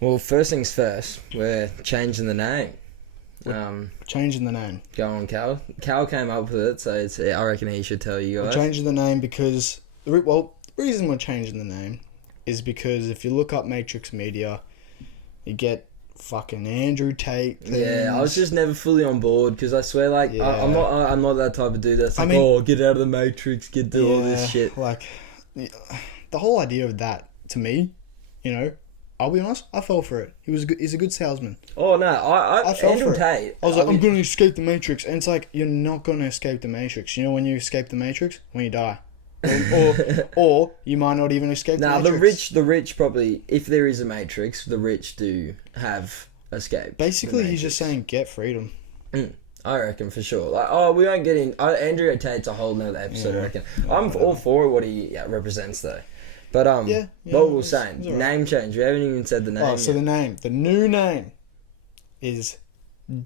Well, first things first, we're changing the name. Changing the name. Go on, Cal. Cal came up with it, so I reckon he should tell you guys. We're changing the name because... the reason we're changing the name is because if you look up Matrix Media, you get fucking Andrew Tate things. Yeah, I was just never fully on board because I swear, like, Yeah. I'm not that type of dude that's like, oh, get out of the Matrix, do all this shit. Like, the whole idea of that, to me, I'll be honest, I fell for it. He's a good salesman. Oh, no, I fell Andrew for it. Tate. I was like, I'm going to escape the Matrix. And it's like, you're not going to escape the Matrix. You know when you escape the Matrix? When you die. Or you might not even escape the Matrix. The rich probably, if there is a Matrix, the rich do have escaped. Basically, he's just saying, get freedom. I reckon for sure. Like, we won't get in. Andrew Tate's a whole nother episode. I reckon. I'm all for what he represents, though. But what we were saying, right. Name change. We haven't even said the name. Oh, so yet. the new name is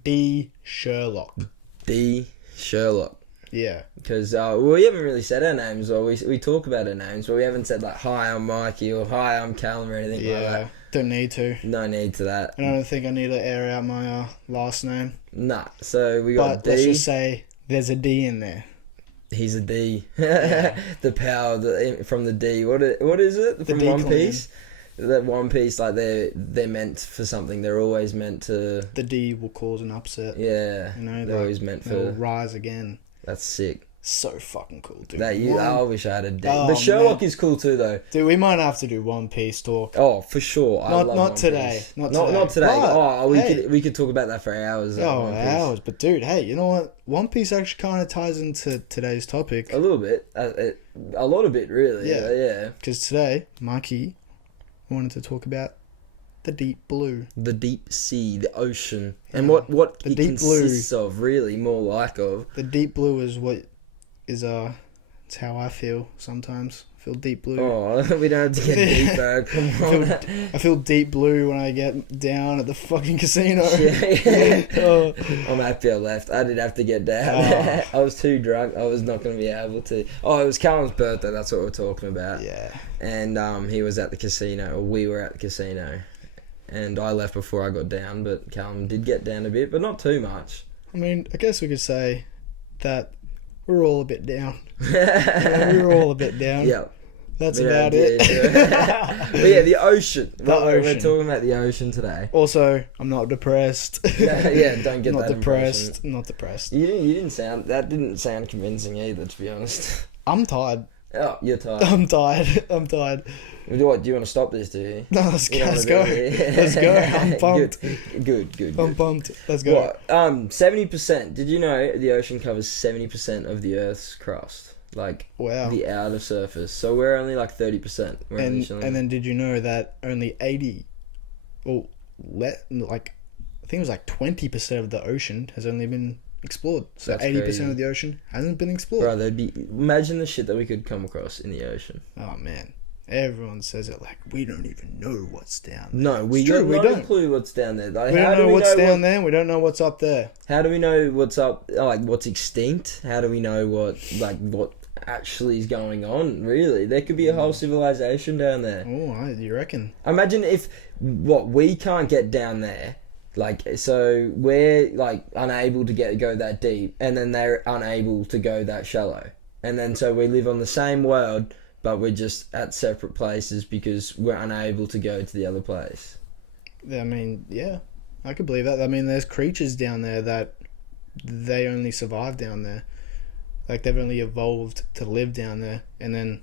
D. Sherlock. D. Sherlock. Yeah. Because we haven't really said our names, or we talk about our names, but we haven't said like, hi, I'm Mikey, or hi, I'm Callum, or anything like that. Don't need to. No need to that. I don't think I need to air out my last name. Nah. So we got D. Let's just say there's a D in there. He's a D. Yeah. The power from the D. What is it? From One Piece? That One Piece, like, they're meant for something. They're always meant to... The D will cause an upset. Yeah. They're always meant for... They'll rise again. That's sick. So fucking cool, dude. I wish I had a D. Oh, but Sherlock man. is cool too, though. Dude, we might have to do One Piece talk. Oh, for sure. Not today. Not today. But, we could talk about that for hours. Hours. But dude, hey, you know what? One Piece actually kind of ties into today's topic. A little bit. A lot of it, really. Yeah. Because today, Mikey wanted to talk about the deep blue. The deep sea, the ocean. And what it consists of, really, more like of. The deep blue is what is it's how I feel sometimes. I feel deep blue. Oh, we don't have to get deeper. Come on. I feel deep blue when I get down at the fucking casino. Yeah. Oh. I'm happy I left. I didn't have to get down. I was too drunk. I was not going to be able to. Oh, it was Callum's birthday. That's what we're talking about. Yeah. And he was at the casino, or we were at the casino. And I left before I got down, but Callum did get down a bit, but not too much. I mean, I guess we could say that we're all a bit down. We're all a bit down. Yeah. That's about it. But yeah, the ocean. We're Ocean. talking about the ocean today. Also, I'm not depressed. Don't get not that depressed. impression. Not depressed. You didn't sound... That didn't sound convincing either, to be honest. I'm tired. Oh, you're tired. I'm tired. What, do you want to stop this, do you? No, let's go. Let's go. I'm pumped. Good. I'm pumped. Let's go. What? 70%. Did you know the ocean covers 70% of the Earth's crust? Like, wow. The outer surface. So we're only like 30%. And then did you know that only 80... Well, I think it was like 20% of the ocean has only been explored. So That's 80% crazy. of the ocean hasn't been explored. Bro, imagine the shit that we could come across in the ocean. Oh, man. Everyone says it like, we don't even know what's down there. No, we don't. We don't clue what's down there. Like, we don't know what's down there. We don't know what's up there. How do we know what's up, like, what's extinct? How do we know what actually is going on, really? There could be a whole civilization down there. Oh, you reckon? Imagine if, we can't get down there. Like, so we're, like, unable to go that deep, and then they're unable to go that shallow. And then so we live on the same world, but we're just at separate places because we're unable to go to the other place. I mean, yeah, I could believe that. I mean, there's creatures down there that they only survive down there. Like, they've only evolved to live down there, and then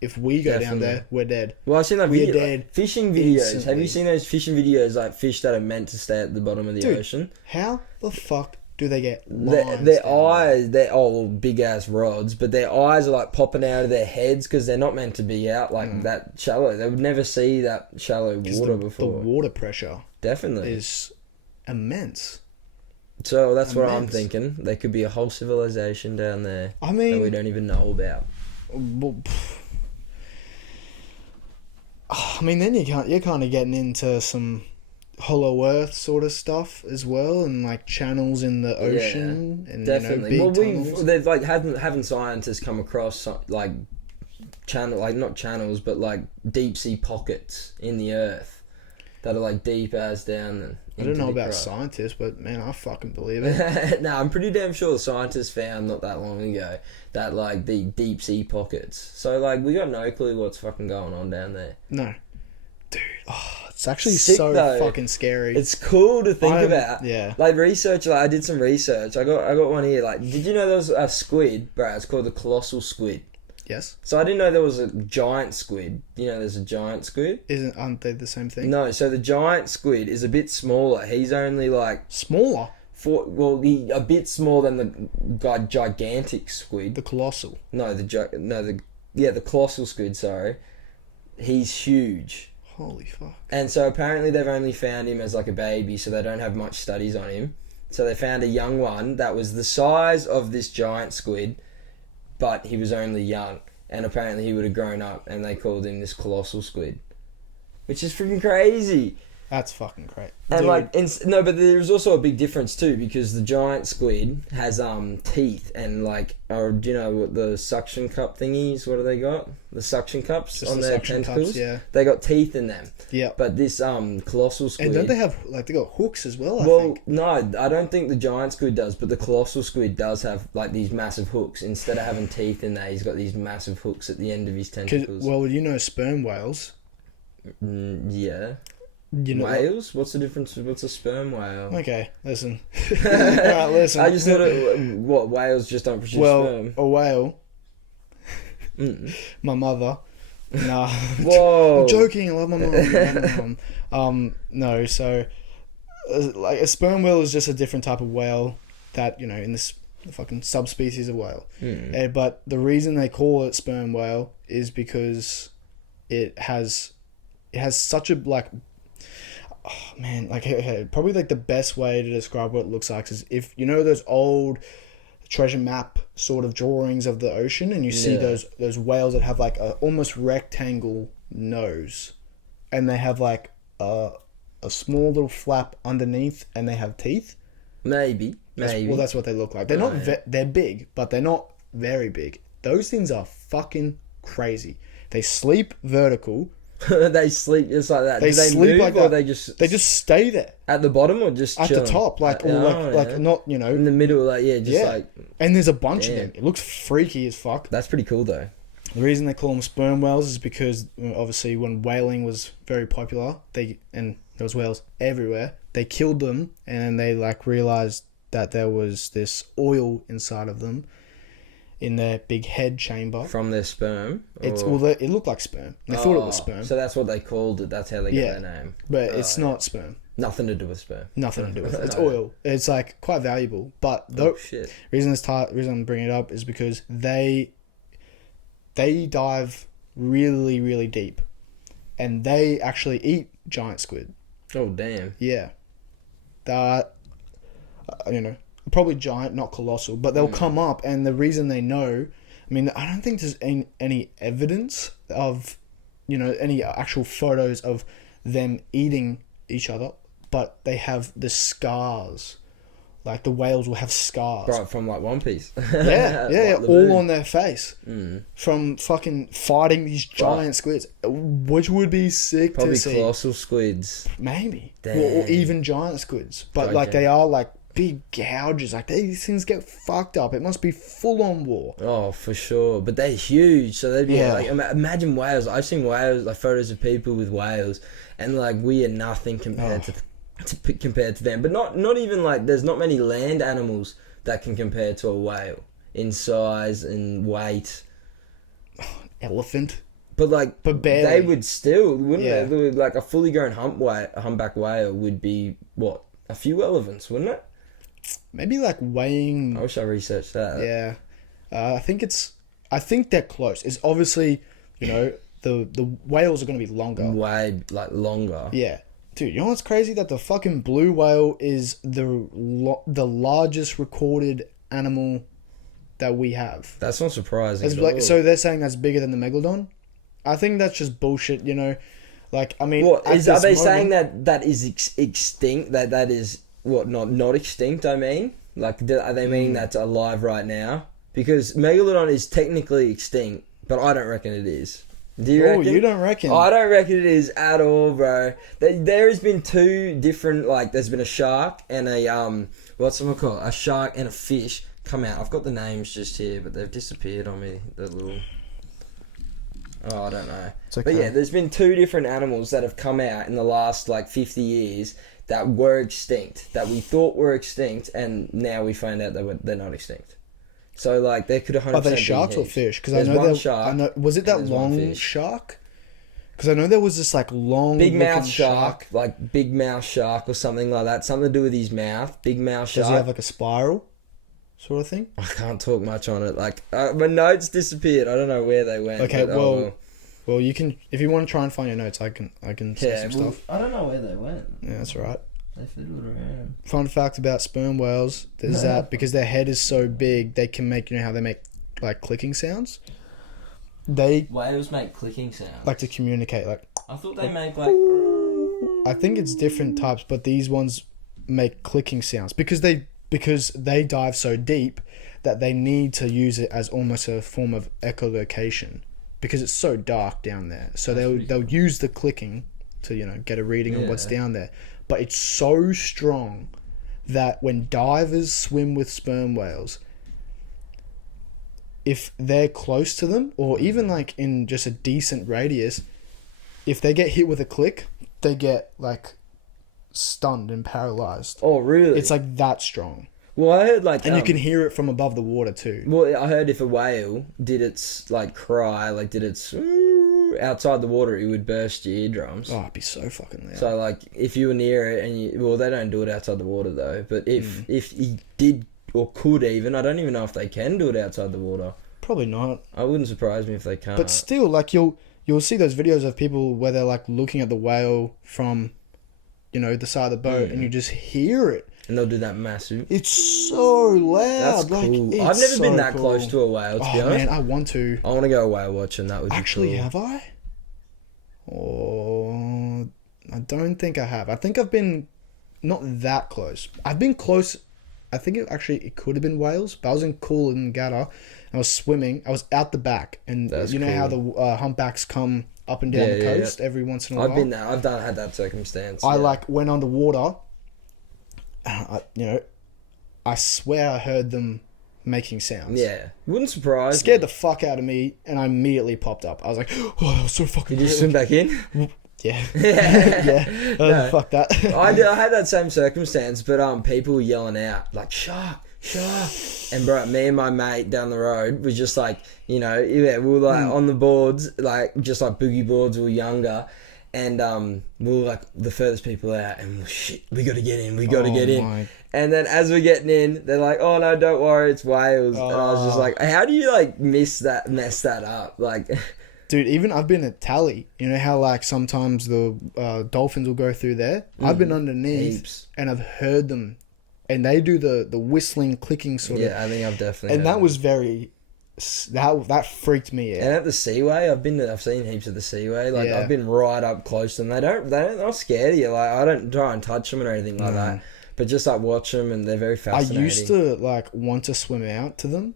if we go down there, we're dead. Well, I've seen that we're dead fishing videos. instantly. Have you seen those fishing videos, like fish that are meant to stay at the bottom of the ocean? How the fuck do they get their eyes? They're all big ass rods, but their eyes are like popping out of their heads because they're not meant to be out like that shallow. They would never see that shallow water before. The water pressure definitely is immense. So that's what I'm thinking. There could be a whole civilization down there. I mean, that we don't even know about. Well, I mean, then you're kind of getting into some Hollow Earth sort of stuff as well, and like channels in the ocean, and definitely. big tunnels. They've like haven't scientists come across like not channels, but like deep sea pockets in the earth that are like deep as down. And I don't know into the about crust. scientists, but man, I fucking believe it. No, I'm pretty damn sure scientists found not that long ago that like the deep sea pockets. So like we got no clue what's fucking going on down there. No, dude, it's actually Sick, so though. fucking scary. It's cool to think about. Yeah. Like research, like I did some research. I got one here. Like, did you know there was a squid, bro? It's called the colossal squid. Yes. So I didn't know there was a giant squid. You know, there's a giant squid. Aren't they the same thing? No, so the giant squid is a bit smaller. He's only like Smaller. a bit smaller than the gigantic squid. The colossal. The colossal squid. Sorry, he's huge. Holy fuck. And so apparently they've only found him as like a baby, so they don't have much studies on him. So they found a young one that was the size of this giant squid, but he was only young. And apparently he would have grown up, and they called him this colossal squid. Which is freaking crazy. That's fucking great. And Dude. no, but there's also a big difference too, because the giant squid has teeth and do you know what the suction cup thingies? What do they got? The suction cups Just on the their suction tentacles. cups, yeah. They got teeth in them. Yeah. But this colossal squid. And don't they have they got hooks as well? I Well, think. no, I don't think the giant squid does, but the colossal squid does have like these massive hooks. Instead of having teeth in there, he's got these massive hooks at the end of his tentacles. Well, you know sperm whales. Yeah. You know Whales? What's the difference? What's a sperm whale? Okay, listen. Alright, listen. I just thought whales just don't produce sperm. A whale. My mother. Nah. Whoa. I'm joking. I love my mum. I love my mum. No. So, like a sperm whale is just a different type of whale that in this fucking subspecies of whale. But the reason they call it sperm whale is because it has such a probably like the best way to describe what it looks like is if those old treasure map sort of drawings of the ocean, and you see those whales that have like a almost rectangle nose, and they have like a small little flap underneath, and they have teeth. Maybe. That's what they look like. They're not. They're big, but they're not very big. Those things are fucking crazy. They sleep vertical. They sleep just like that. They Do they sleep move, like or that. they just stay there at the bottom, or just at chilling? the top, not in the middle, And there's a bunch of them. It looks freaky as fuck. That's pretty cool though. The reason they call them sperm whales is because obviously when whaling was very popular, there was whales everywhere. They killed them, and then they realized that there was this oil inside of them in their big head chamber From their sperm? It looked like sperm. They thought it was sperm. So that's what they called it. That's how they get their name. But it's not sperm. Nothing to do with sperm. Nothing to do with it. It's oil. It's quite valuable. But the reason I'm bringing it up is because they dive really, really deep, and they actually eat giant squid. Oh damn! Yeah, that probably giant, not colossal, but they'll come up, and the reason they know, I don't think there's any evidence of, any actual photos of them eating each other, but they have the scars. Like the whales will have scars. Right, from One Piece. Yeah, all on their face. From fucking fighting these giant squids, which would be sick Probably to see. colossal squids. Maybe. Damn. Or even giant squids. But they are big gouges. These things get fucked up. It must be full on war. Oh, for sure. But they're huge, so they'd be imagine whales. I've seen whales, photos of people with whales, and we are nothing compared to them. But not even there's not many land animals that can compare to a whale in size and weight. Elephant. But barely. They would still, wouldn't Yeah. they? They would, a fully grown humpback whale would be what, a few elephants, wouldn't it? Maybe weighing. I wish I researched that. Yeah, I think they're close. It's obviously the whales are going to be longer. Way longer. Yeah. Dude, you know what's crazy? That the fucking blue whale is the largest recorded animal that we have. That's not surprising. So they're saying that's bigger than the megalodon? I think that's just bullshit, Are they saying that is extinct? That is what, not extinct? Are they meaning that's alive right now? Because megalodon is technically extinct, but I don't reckon it is. Do you reckon? You don't reckon? I don't reckon it is at all, bro. There has been two different, like, there's been a shark and a, what's it called? A shark and a fish come out. I've got the names just here, but they've disappeared on me. The little... Oh, I don't know. It's okay. But yeah, there's been two different animals that have come out in the last, like, 50 years that were extinct, that we thought were extinct, and now we find out they're not extinct. So, like, there could 100% Are they be sharks or heaps. fish? Because There's I know one that. shark, I know, was it that and there's one long fish. shark? Because I know there was this like long Big mouth looking shark, like big mouth shark or something like that. Something to do with his mouth. Big mouth shark. Does he have like a spiral sort of thing? I can't talk much on it. Like my notes disappeared. I don't know where they went. Okay, but, well, you can if you want to try and find your notes. I can say some stuff. I don't know where they went. Yeah, that's all right. They fiddled around. Fun fact about sperm whales is that because their head is so big, they can make, you know how they make like clicking sounds? Whales make clicking sounds. Like to communicate. Like I thought they make like. I think it's different types, but these ones make clicking sounds because they dive so deep that they need to use it as almost a form of echolocation because it's so dark down there. So they'll use the clicking to, you know, get a reading of what's down there. But it's so strong that when divers swim with sperm whales, if they're close to them or even like in just a decent radius, if they get hit with a click, they get like stunned and paralyzed. Oh, really? It's like that strong. Well, I heard like... And you can hear it from above the water too. Well, I heard if a whale did its like cry, like did its... outside the water, it would burst your eardrums. Oh, it'd be so fucking loud. So like if you were near it and you... Well, they don't do it outside the water though. But if he did or could even... I don't even know if they can do it outside the water. Probably not. I wouldn't surprise me if they can't. But still, like you'll see those videos of people where they're like looking at the whale from, you know, the side of the boat and you just hear it. And they'll do that massive... It's so loud. That's like, cool. it's I've never so been that cool. close to a whale, to be honest. Man, I want to. I want to go whale watching. That would be Actually, cool. have I? Oh, I don't think I have. I think I've been not that close. I've been close. I think it could have been whales, but I was in Coolangatta. I was swimming. I was out the back, and That's you know how the humpbacks come up and down the coast every once in a while. I've been there. Had that circumstance. I like went underwater. I swear I heard them making sounds. Yeah, wouldn't surprise. Scared the fuck out of me, and I immediately popped up. I was like, "Oh, that was so fucking." Did you swim back in? Yeah. Yeah. No. Fuck that. I had that same circumstance, but people were yelling out like shark, shark, and bro, me and my mate down the road was just like, you know, we were like on the boards, like just like boogie boards. We were younger, and we were like the furthest people out, and shit, we got to get in, get in. And then as we're getting in, they're like, "Oh no, don't worry, it's whales." And I was just like, "How do you like mess that up?" Like. Dude, even I've been at Tally. You know how like sometimes the dolphins will go through there? I've been underneath Heaps. and I've heard them. And they do the whistling, clicking sort of. Yeah, I think I've definitely. And that was very... That freaked me out. And at the Seaway, I've seen heaps of the Seaway. Like, I've been right up close to them. They're not scared of you. Like, I don't try and touch them or anything like that. But just like watch them and they're very fascinating. I used to like want to swim out to them.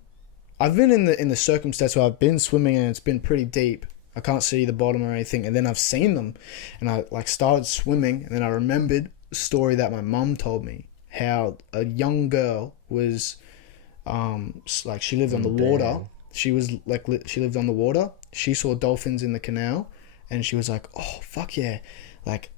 I've been in the circumstance where I've been swimming and it's been pretty deep. I can't see the bottom or anything. And then I've seen them and I like started swimming. And then I remembered a story that my mum told me. How a young girl was, like she lived on the water. She was like, she lived on the water. She saw dolphins in the canal. And she was like, oh, fuck yeah. Like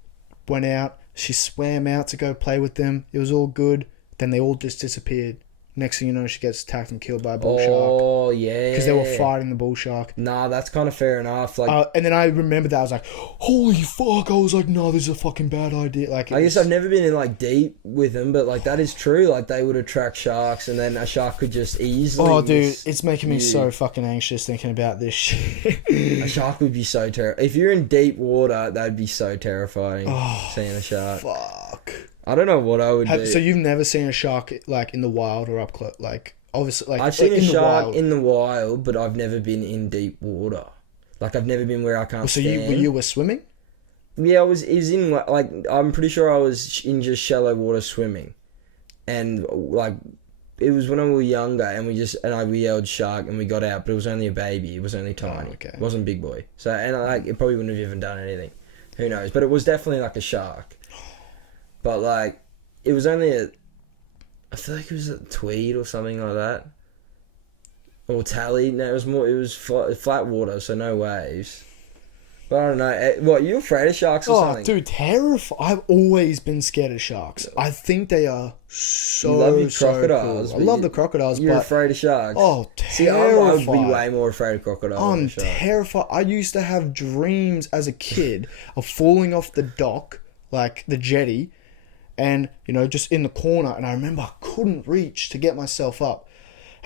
went out. She swam out to go play with them. It was all good. Then they all just disappeared. Next thing you know, she gets attacked and killed by a bull shark. Oh, yeah. Because they were fighting the bull shark. Nah, that's kind of fair enough. Like, and then I remembered that. I was like, holy fuck. I was like, no, this is a fucking bad idea. Like, I guess I've never been in like deep with them, but like that is true. Like they would attract sharks and then a shark could just easily... Oh, dude, it's making me so fucking anxious thinking about this shit. A shark would be so terrifying. If you're in deep water, that'd be so terrifying, seeing a shark. Fuck. I don't know what I would do. So you've never seen a shark like in the wild or up close? Like obviously, like I've seen a shark in in the wild, but I've never been in deep water. Like I've never been where I can't stand. So you were swimming? Yeah, I was in like I'm pretty sure I was in just shallow water swimming, and like it was when we were younger, and we yelled shark, and we got out, but it was only a baby. It was only tiny. okay. It wasn't big boy. So, and like, it probably wouldn't have even done anything. Who knows? But it was definitely like a shark. But like, it was only I feel like it was a tweed or something like that. Or tally. No, it was flat water, so no waves. But I don't know. What, you afraid of sharks or something? Dude, terrifying. I've always been scared of sharks. I think they are so, you love your so crocodiles, cool. I love the crocodiles, you're but... afraid of sharks. Oh, See, I would be way more afraid of crocodiles I'm than sharks. terrified. I used to have dreams as a kid of falling off the dock, like the jetty, and, you know, just in the corner. And I remember I couldn't reach to get myself up.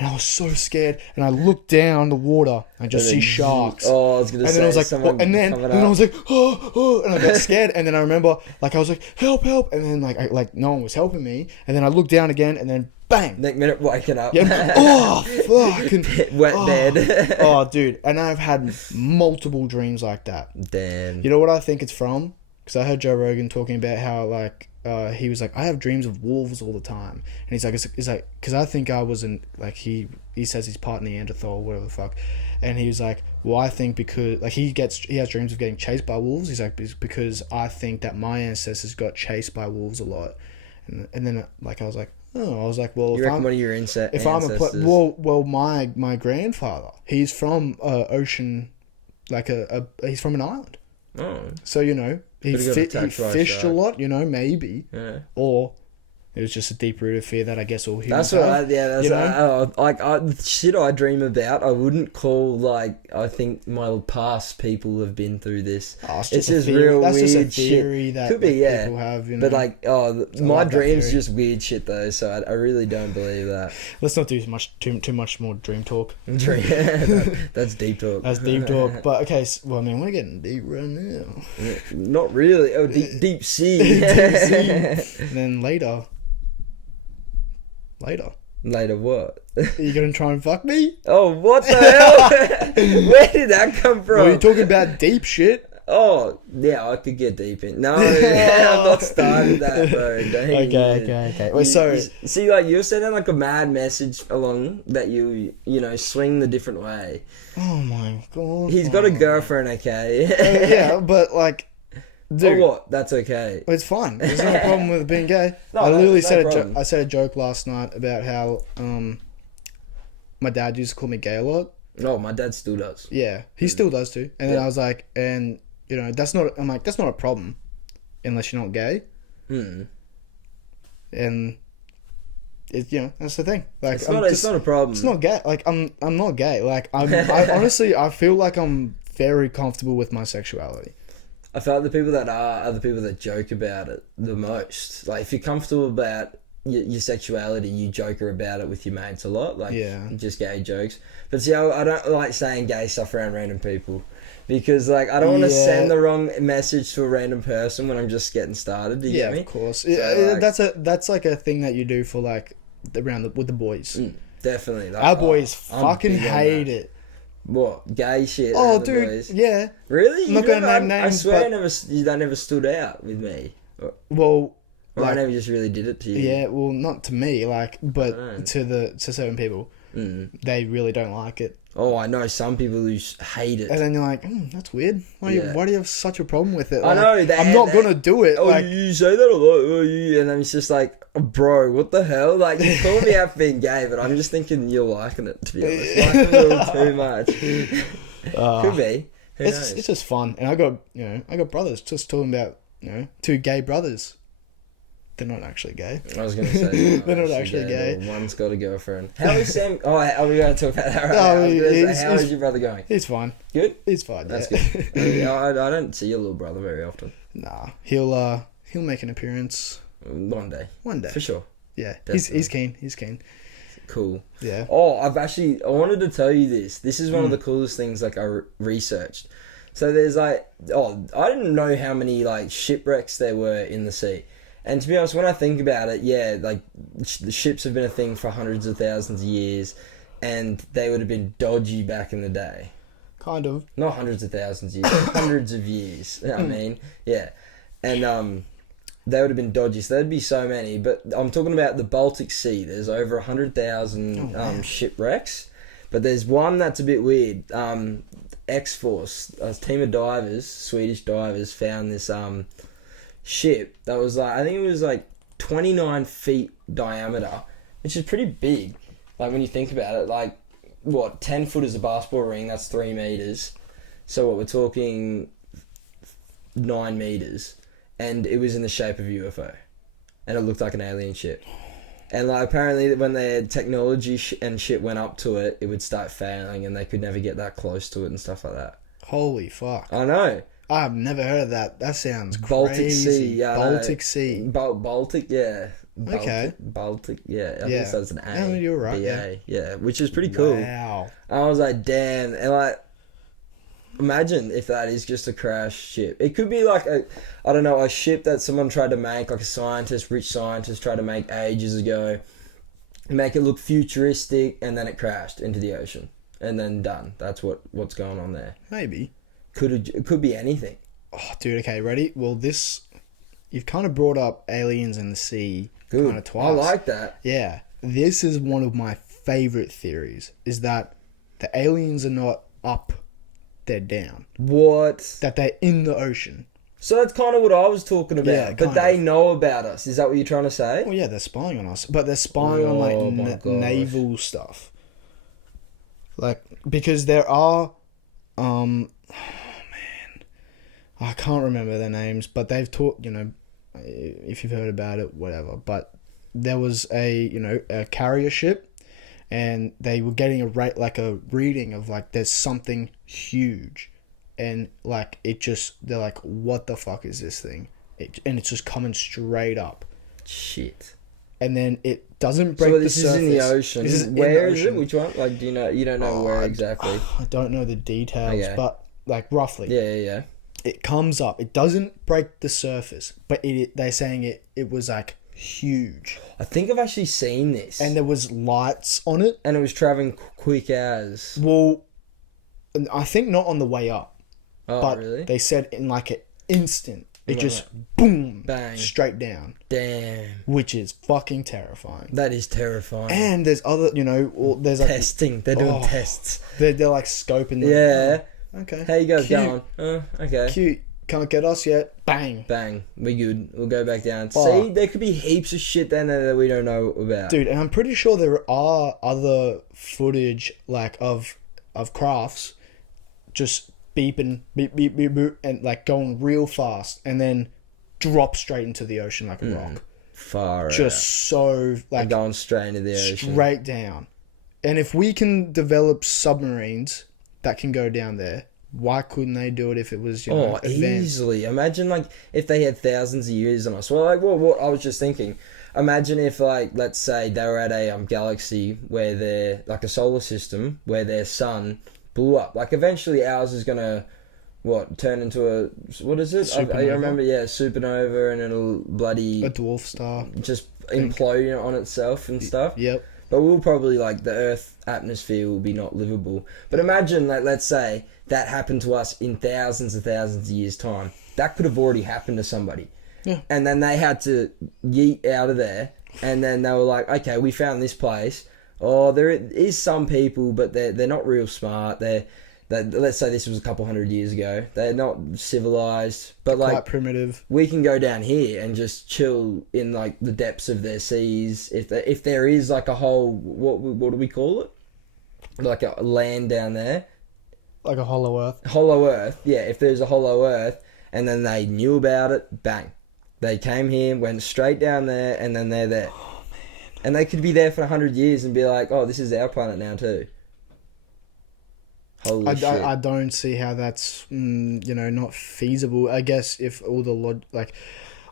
And I was so scared, and I looked down the water, and I just see sharks. Oh, I was gonna say, and then I was like, someone and then I was like, oh, and I got scared, and then I remember, like, I was like, help, and then like no one was helping me, and then I looked down again, and then bang, next minute waking up, yeah, oh fucking wet bed. Oh, dude, and I've had multiple dreams like that. Damn. You know what I think it's from? Because I heard Joe Rogan talking about how, like, he was like, I have dreams of wolves all the time, and he's like, it's like, because I think I was in, like, he says he's part Neanderthal or whatever the fuck, and he was like, well, I think because, like, he has dreams of getting chased by wolves. He's like, because I think that my ancestors got chased by wolves a lot, and then like I was like, well, you reckon one of your ancestors? Well, my grandfather, he's from ocean, like he's from an island. Oh. So, you know, he fished a lot, you know, maybe. Yeah. Or it was just a deep-rooted fear that I guess all humans That's have. what shit I dream about, I wouldn't call, like, I think my past people have been through this. Oh, it's just real that's weird just a theory shit. that Could be, yeah. people have, you know. But, like, my dreams just weird shit, though, so I really don't believe that. Let's not do too much more dream talk. That's deep talk. That's deep talk. But, okay, well, I mean, we're getting deep right now. Not really. Oh, deep sea. Deep sea. And then later what? Are you gonna try and fuck me? Oh, what the hell? Where did that come from? Well, you're talking about deep shit. Oh, yeah, I could get deep in. No, I'm not starting that, bro. Okay. Wait, so see, like, you're sending like a mad message along that you know, swing the different way. Oh my god. He's got a girlfriend, okay? Yeah, but like. Dude, oh, what? That's okay. It's fine. There's no problem with being gay. No, I literally I said a joke last night about how my dad used to call me gay a lot. No, my dad still does. Yeah, he still does too. And then I was like, and you know, that's not a problem unless you're not gay. And it, you know, that's the thing. Like, it's not a problem. It's not gay. Like, I'm not gay. Like, I honestly, I feel like I'm very comfortable with my sexuality. I feel like the people that are the people that joke about it the most. Like, if you're comfortable about your sexuality, you joke about it with your mates a lot. Like, just gay jokes. But see, I don't like saying gay stuff around random people. Because, like, I don't want to send the wrong message to a random person when I'm just getting started. Do you get me? Yeah, of course. So, like, that's like a thing that you do for, like, with the boys. Definitely. Like, our boys fucking hate it. What? Gay shit? Oh, dude, boys? yeah. Really? I'm not going to name names, I swear that never stood out with me. Well... Or I never just really did it to you. Yeah, well, not to me, like, but to certain people. They really don't like it. Oh, I know some people who hate it. And then you're like, that's weird. Why do you have such a problem with it? Like, I know. I'm not going to do it. Oh, like, you say that a lot. And I'm just like, bro, what the hell? Like, you call me out for being gay, but I'm just thinking you're liking it, to be honest. Liking it a little too much. Could be. It's just fun. And I got brothers. Just talking about, two gay brothers. They're not actually gay. I was going to say. They're not actually gay. One's got a girlfriend. How is Sam? Oh, are we going to talk about that right now? How is your brother going? He's fine. Good? He's fine, That's good. I don't see your little brother very often. Nah. He'll make an appearance. One day. For sure. Yeah. He's keen. Cool. Yeah. Oh, I wanted to tell you this. This is one of the coolest things, like, I researched. So there's, like, I didn't know how many, like, shipwrecks there were in the sea. And to be honest, when I think about it, like, the ships have been a thing for hundreds of thousands of years, and they would have been dodgy back in the day. Kind of. Not hundreds of thousands of years, hundreds of years. I mean, yeah. And they would have been dodgy. So there'd be so many. But I'm talking about the Baltic Sea. There's over 100,000 shipwrecks. But there's one that's a bit weird. X-Force, a team of divers, Swedish divers, found this ship that was like, I think it was like 29 feet diameter, which is pretty big. Like when you think about it, like what, 10 foot is a basketball ring, that's 3 meters. So what, we're talking 9 meters. And it was in the shape of a UFO. And it looked like an alien ship. And like apparently when their technology and shit went up to it, it would start failing and they could never get that close to it and stuff like that. Holy fuck. I know. I've never heard of that. That sounds Baltic crazy. Sea, yeah. Baltic Sea. Baltic, yeah. Okay. Baltic, yeah. I think so. It's an A. Yeah, you're right. B-A, yeah. Which is pretty cool. Wow. I was like, damn. And like, imagine if that is just a crash ship. It could be like a ship that someone tried to make, like a rich scientist tried to make ages ago, make it look futuristic, and then it crashed into the ocean. And then done. That's what's going on there. Maybe. It could be anything. Oh, dude, okay, ready? Well, you've kind of brought up aliens in the sea kind of twice. I like that. Yeah. This is one of my favorite theories, is that the aliens are not up, they're down. What? That they're in the ocean. So that's kind of what I was talking about. Yeah, but they know about us. Is that what you're trying to say? Well, yeah, they're spying on us. But they're spying on, like, naval stuff. Like, because there are... oh, man. I can't remember their names, but they've taught, if you've heard about it, whatever. But there was a carrier ship, and they were getting a reading of, like, there's something huge. And, like, they're like, what the fuck is this thing? And it's just coming straight up. Shit. And then it doesn't break the surface. So this is in the ocean. Where is it? Which one? Like, do you know? You don't know where exactly? I don't know the details, but, like, roughly. Yeah. It comes up. It doesn't break the surface, but they're saying it was, like, huge. I think I've actually seen this. And there was lights on it. And it was travelling quick as... Well, I think not on the way up. Oh, but really? They said in, like, an instant, it just, boom, bang, straight down. Damn. Which is fucking terrifying. That is terrifying. And there's other, there's, like... Testing. They're doing tests. They're like, scoping them. Yeah. Oh, okay. How you guys going? Okay. Cute. Can't get us yet. Bang. Bang. We're good. We'll go back down. See, there could be heaps of shit down there that we don't know about. Dude, and I'm pretty sure there are other footage, like, of crafts just beeping, beep, beep, beep, beep, and, like, going real fast, and then drop straight into the ocean like a rock. Far just so, like... They're going straight into the ocean. Straight down. And if we can develop submarines that can go down there, why couldn't they do it if it was, advanced? Easily. Imagine, like, if they had thousands of years on us. Well, like, what I was just thinking. Imagine if, like, let's say they were at a galaxy where they're, like, a solar system where their sun blew up. Like, eventually ours is going to, turn into a... What is it? I remember, supernova, and it'll bloody... A dwarf star. Just implode on itself and stuff. Yep. But we'll probably, like, the Earth atmosphere will be not livable. But imagine, like, let's say that happened to us in thousands and thousands of years' time. That could have already happened to somebody. Yeah. And then they had to yeet out of there. And then they were like, okay, we found this place. Oh, there is some people, but they're not real smart. Let's say this was a couple hundred years ago. They're not civilized, but like quite primitive. We can go down here and just chill in like the depths of their seas. If there is like a whole what do we call it? Like a land down there, like a hollow earth. Hollow earth, yeah. If there's a hollow earth, and then they knew about it, bang, they came here, went straight down there, and then they're there. Oh man! And they could be there for 100 years and be like, oh, this is our planet now too. Holy shit. I don't see how that's, not feasible. I guess if all the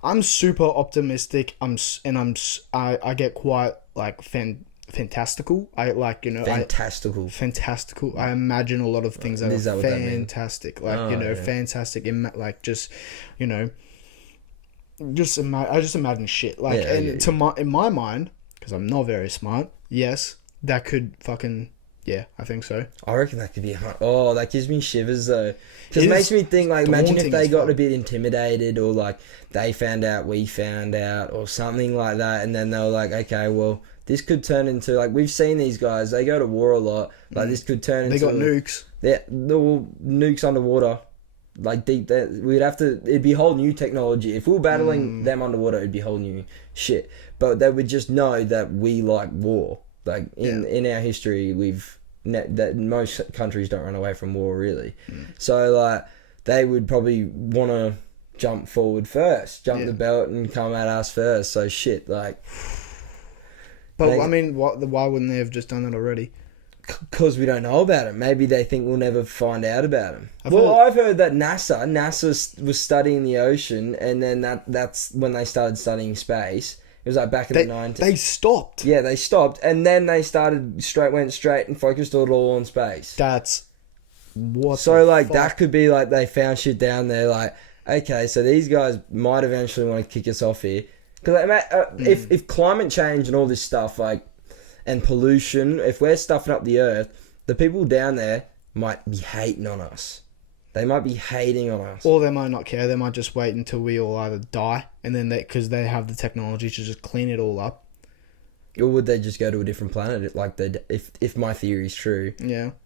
I'm super optimistic. I get quite like fantastical. I like, fantastical. Fantastical. I imagine a lot of things that are fantastic. Like, fantastic. I just imagine shit. Like, in my mind, because I'm not very smart. Yes, that could fucking Yeah, I think so. I reckon that could be oh, that gives me shivers though. Because it makes me think, like, imagine if they got a bit intimidated, or like they found out we found out, or something like that, and then they were like, okay, well, this could turn into, like, we've seen these guys, they go to war a lot, like this could turn into... They got nukes. Yeah, the nukes underwater. Like, deep there, we'd have to... It'd be whole new technology. If we were battling them underwater, it'd be whole new shit. But they would just know that we like war. Like, in our history, that most countries don't run away from war, really. So, like, they would probably want to jump forward first, jump the belt and come at us first. So, shit, like... But, I mean, why wouldn't they have just done that already? Because we don't know about them. Maybe they think we'll never find out about them. I've heard that NASA was studying the ocean, and then that's when they started studying space. It was like back in the 90s. They stopped. Yeah, they stopped, and then they went straight and focused it all on space. That's what. So, like, that could be like they found shit down there. Like, okay, so these guys might eventually want to kick us off here. Because if climate change and all this stuff, like, and pollution, if we're stuffing up the earth, the people down there might be hating on us. They might be hating on us. Or they might not care. They might just wait until we all either die, and then because they have the technology to just clean it all up. Or would they just go to a different planet? Like, if my theory is true,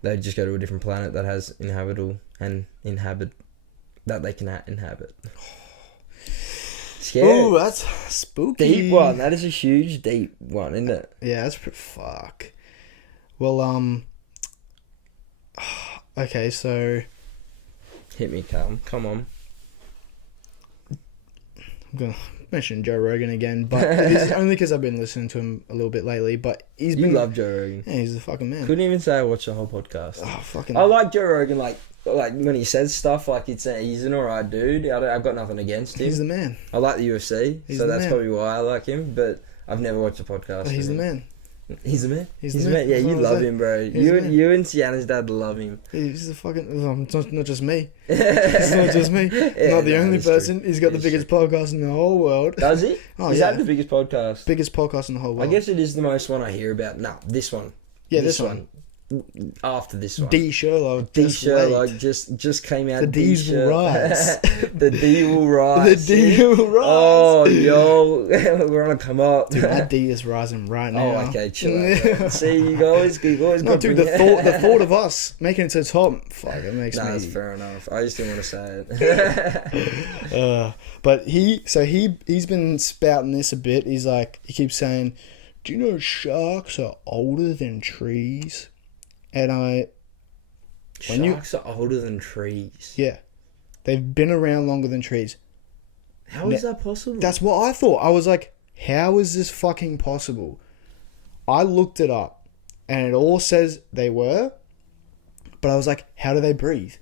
they'd just go to a different planet that has that they can inhabit. Scary. Oh, that's spooky. Deep one. That is a huge, deep one, isn't it? Yeah, that's fuck. Well, okay, so hit me, Callum. Come on. I'm gonna mention Joe Rogan again, but it's only because I've been listening to him a little bit lately. But you love Joe Rogan. Yeah, he's the fucking man. Couldn't even say I watched the whole podcast. Oh, fucking. I like Joe Rogan, like when he says stuff, like he's an alright dude. I've got nothing against him. He's the man. I like the UFC, so that's probably why I like him. But I've never watched a podcast. But he's the man. He's the man. He's the man. Yeah, you love him, bro. You and Sienna's dad love him. He's the fucking. It's not just me. It's not just me. Yeah, not the only person. True. He's got the biggest podcast in the whole world. Does he? Oh, is that the biggest podcast? Biggest podcast in the whole world. I guess it is the most one I hear about. Nah, this one. Yeah, this one. After this one. Sherlock just came out. The D's will rise. The D will rise. The D will rise. Oh, yo, we're on a come up. Dude, that D is rising right now. Oh, okay, chill out. See, you always no, dude, the thought of us making it to the top, fuck, it makes me. That's fair enough. I just didn't want to say it. But he's been spouting this a bit. He keeps saying, "Do you know sharks are older than trees?" And sharks are older than trees. Yeah. They've been around longer than trees. How is that possible? That's what I thought. I was like, how is this fucking possible? I looked it up, and it all says they were, but I was like, how do they breathe?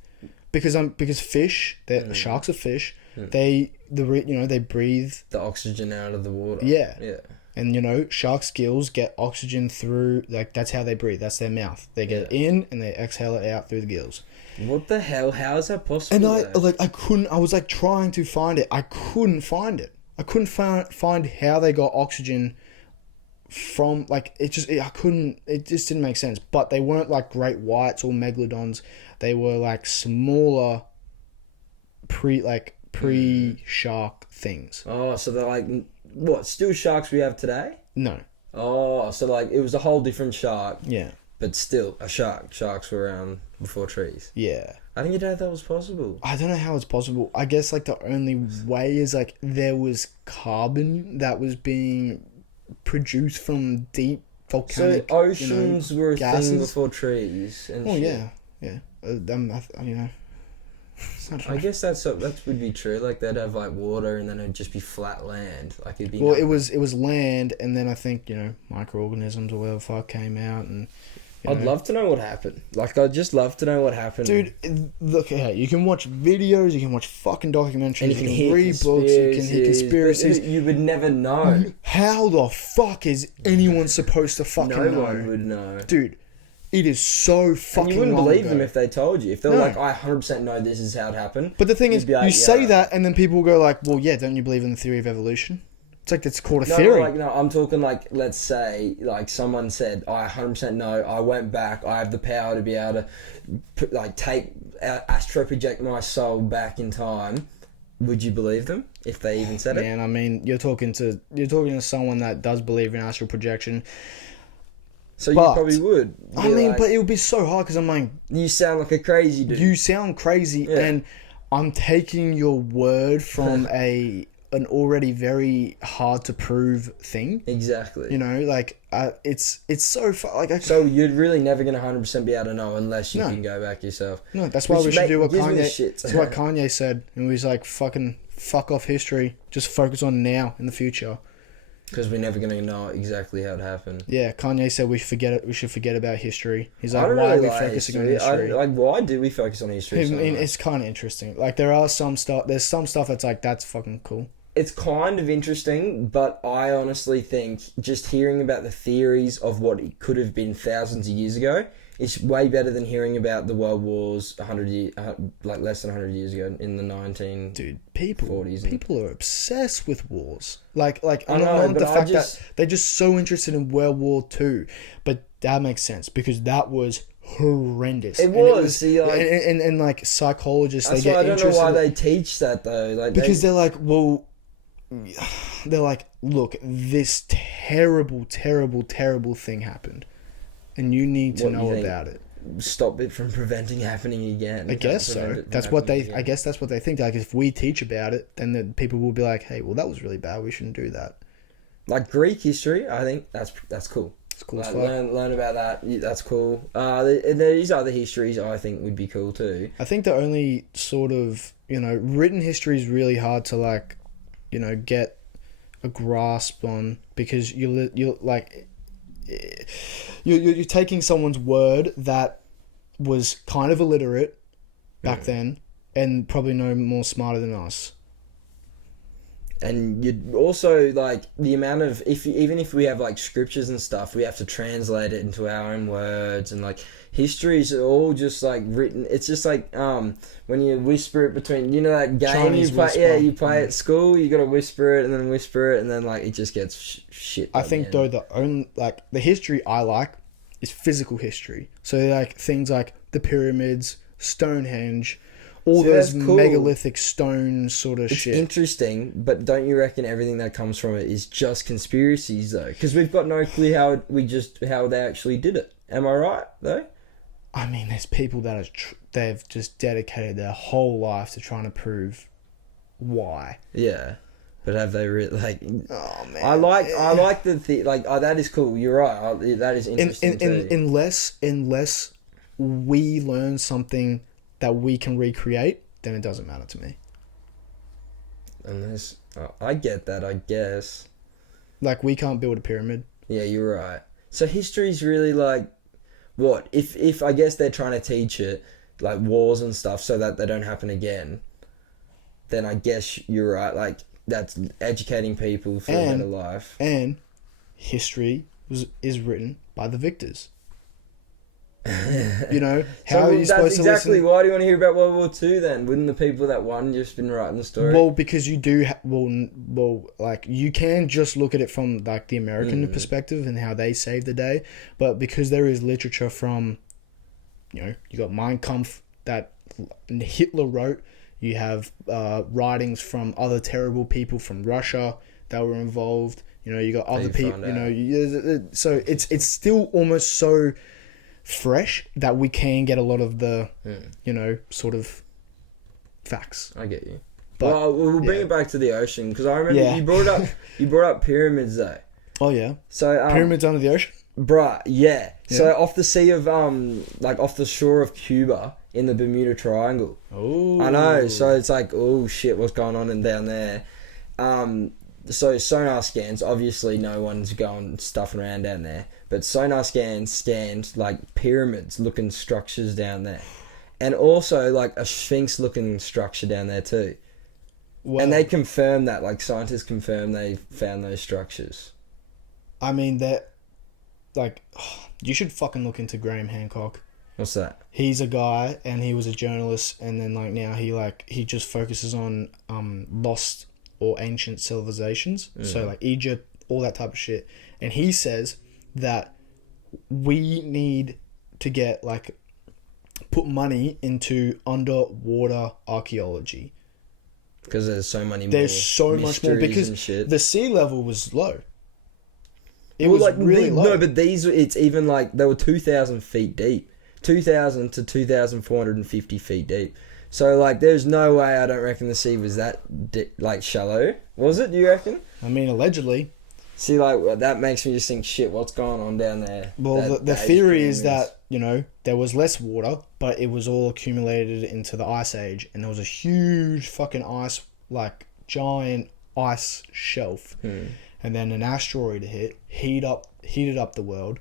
Because fish, sharks are fish. They breathe the oxygen out of the water. Yeah. Yeah. And, sharks' gills get oxygen through, like, that's how they breathe. That's their mouth. They get it in and they exhale it out through the gills. What the hell? How is that possible? And I was, trying to find it. I couldn't find it. I couldn't find how they got oxygen from, it just didn't make sense. But they weren't like great whites or megalodons. They were, smaller pre-shark things. Oh, so they're what, still sharks we have today? No. Oh, so it was a whole different shark. Yeah. But still, a shark. Sharks were around before trees. Yeah. I didn't know that was possible. I don't know how it's possible. I guess the only way is there was carbon that was being produced from deep volcanic. So oceans were a gases. thing before trees. And shit. Yeah. I guess that would be true. They'd have water, and then it'd just be flat land. It'd be. Well, it was land, and then I think microorganisms or whatever the fuck came out, and. I'd love to know what happened. I'd just love to know what happened. Dude, look, you can watch videos, you can watch fucking documentaries, and you can read books, you can hear conspiracies. You would never know. How the fuck is anyone supposed to fucking know? No one would know. Dude, it is so fucking and you wouldn't believe ago. them if they told you. If they were I 100% know this is how it happened. But the thing is, you say that, and then people go well, yeah, don't you believe in the theory of evolution? It's like it's called a No, theory. like, no, I'm talking like, let's say, like someone said, I 100% know, I went back, I have the power to be able to, astro project my soul back in time. Would you believe them if they even said it? Man, I mean, you're talking to someone that does believe in astral projection. So you probably would. I mean, but it would be so hard because I'm like, you sound like a crazy dude. you sound crazy, and I'm taking your word from an already very hard to prove thing. Exactly. You know, like it's so far. Like, so you're really never gonna 100% be able to know unless you can go back yourself. No, that's why we should do what Kanye. That's what Kanye said, and he was like, fuck off history. Just focus on now and the future. Because we're never gonna know exactly how it happened. Yeah, Kanye said we should forget about history. He's like, why are we focusing on history? Why do we focus on history? I mean, it's kind of interesting. Like, there's some stuff that's like, that's fucking cool. It's kind of interesting, but I honestly think just hearing about the theories of what it could have been thousands of years ago is way better than hearing about the world wars 100 years, like less than 100 years ago in the 1940s. Dude, people are obsessed with wars. Like I know, the fact that they're just so interested in World War II, but that makes sense because that was horrendous. It was. And like psychologists, they get I don't interested. know why they teach that though. Like because they're like, well, they're like, look, this terrible, terrible, terrible thing happened, and you need to know about it. Stop it from preventing happening again. I guess so. That's what they. I guess that's what they think. Like, if we teach about it, then the people will be like, hey, well, that was really bad. We shouldn't do that. Like Greek history, I think that's cool. It's cool. Like, learn about that. That's cool. There's other histories I think would be cool too. I think the only sort of written history is really hard to like, get a grasp on because you're taking someone's word that was kind of illiterate back then and probably no more smarter than us. And you'd also like the amount of even if we have like scriptures and stuff, we have to translate it into our own words, and like history's all just like written. It's just like when you whisper it between that game Chinese you play. Whisper. Yeah, you play at school. You got to whisper it and then whisper it, and then like it just gets shit. I think though the history I like is physical history. So like things like the pyramids, Stonehenge. All those megalithic stone sort of shit. It's interesting, but don't you reckon everything that comes from it is just conspiracies, though? Because we've got no clue how they actually did it. Am I right, though? I mean, there's people that they've just dedicated their whole life to trying to prove why. Yeah, but have they really like? Oh man, I like that is cool. You're right. That is interesting too. Unless we learn something that we can recreate, then it doesn't matter to me. Unless I get that, I guess. Like, we can't build a pyramid. Yeah, you're right. So history's really like what? If I guess they're trying to teach it like wars and stuff so that they don't happen again, then I guess you're right. Like, that's educating people for a better life. And history is written by the victors. How are you supposed to listen? Why do you want to hear about World War II then? Wouldn't the people that won just been writing the story? Well, because you do like you can just look at it from like the American perspective and how they saved the day, but because there is literature from, you got Mein Kampf that Hitler wrote, you have writings from other terrible people from Russia that were involved. You got other people. So it's still almost so fresh that we can get a lot of the sort of facts. I get you. But we'll bring it back to the ocean because I remember you brought up pyramids though. Oh yeah. So pyramids under the ocean? Bruh, yeah. So off the sea of like off the shore of Cuba in the Bermuda Triangle. Oh. I know. So it's like, oh shit, what's going on down there? So sonar scans, obviously no one's going stuffing around down there. But sonar scanned like pyramids looking structures down there. And also like a sphinx looking structure down there too. Wow. And they confirmed that, like scientists confirmed they found those structures. I mean, that, like, you should fucking look into Graham Hancock. What's that? He's a guy and he was a journalist, and then like now he just focuses on lost or ancient civilizations. So like Egypt, all that type of shit. And he says that we need to get like put money into underwater archaeology. Because there's so many more. There's so much more because the sea level was low. It was like really low. No, but it's even like they were 2,000 feet deep, 2,000 to 2,450 feet deep. So like, there's no way. I don't reckon the sea was that like shallow. Was it? Do you reckon? I mean, allegedly. See, like that makes me just think, shit, what's going on down there? Well, the theory is that, you know, there was less water, but it was all accumulated into the ice age, and there was a huge fucking ice, like giant ice shelf, and then an asteroid hit, heated up the world,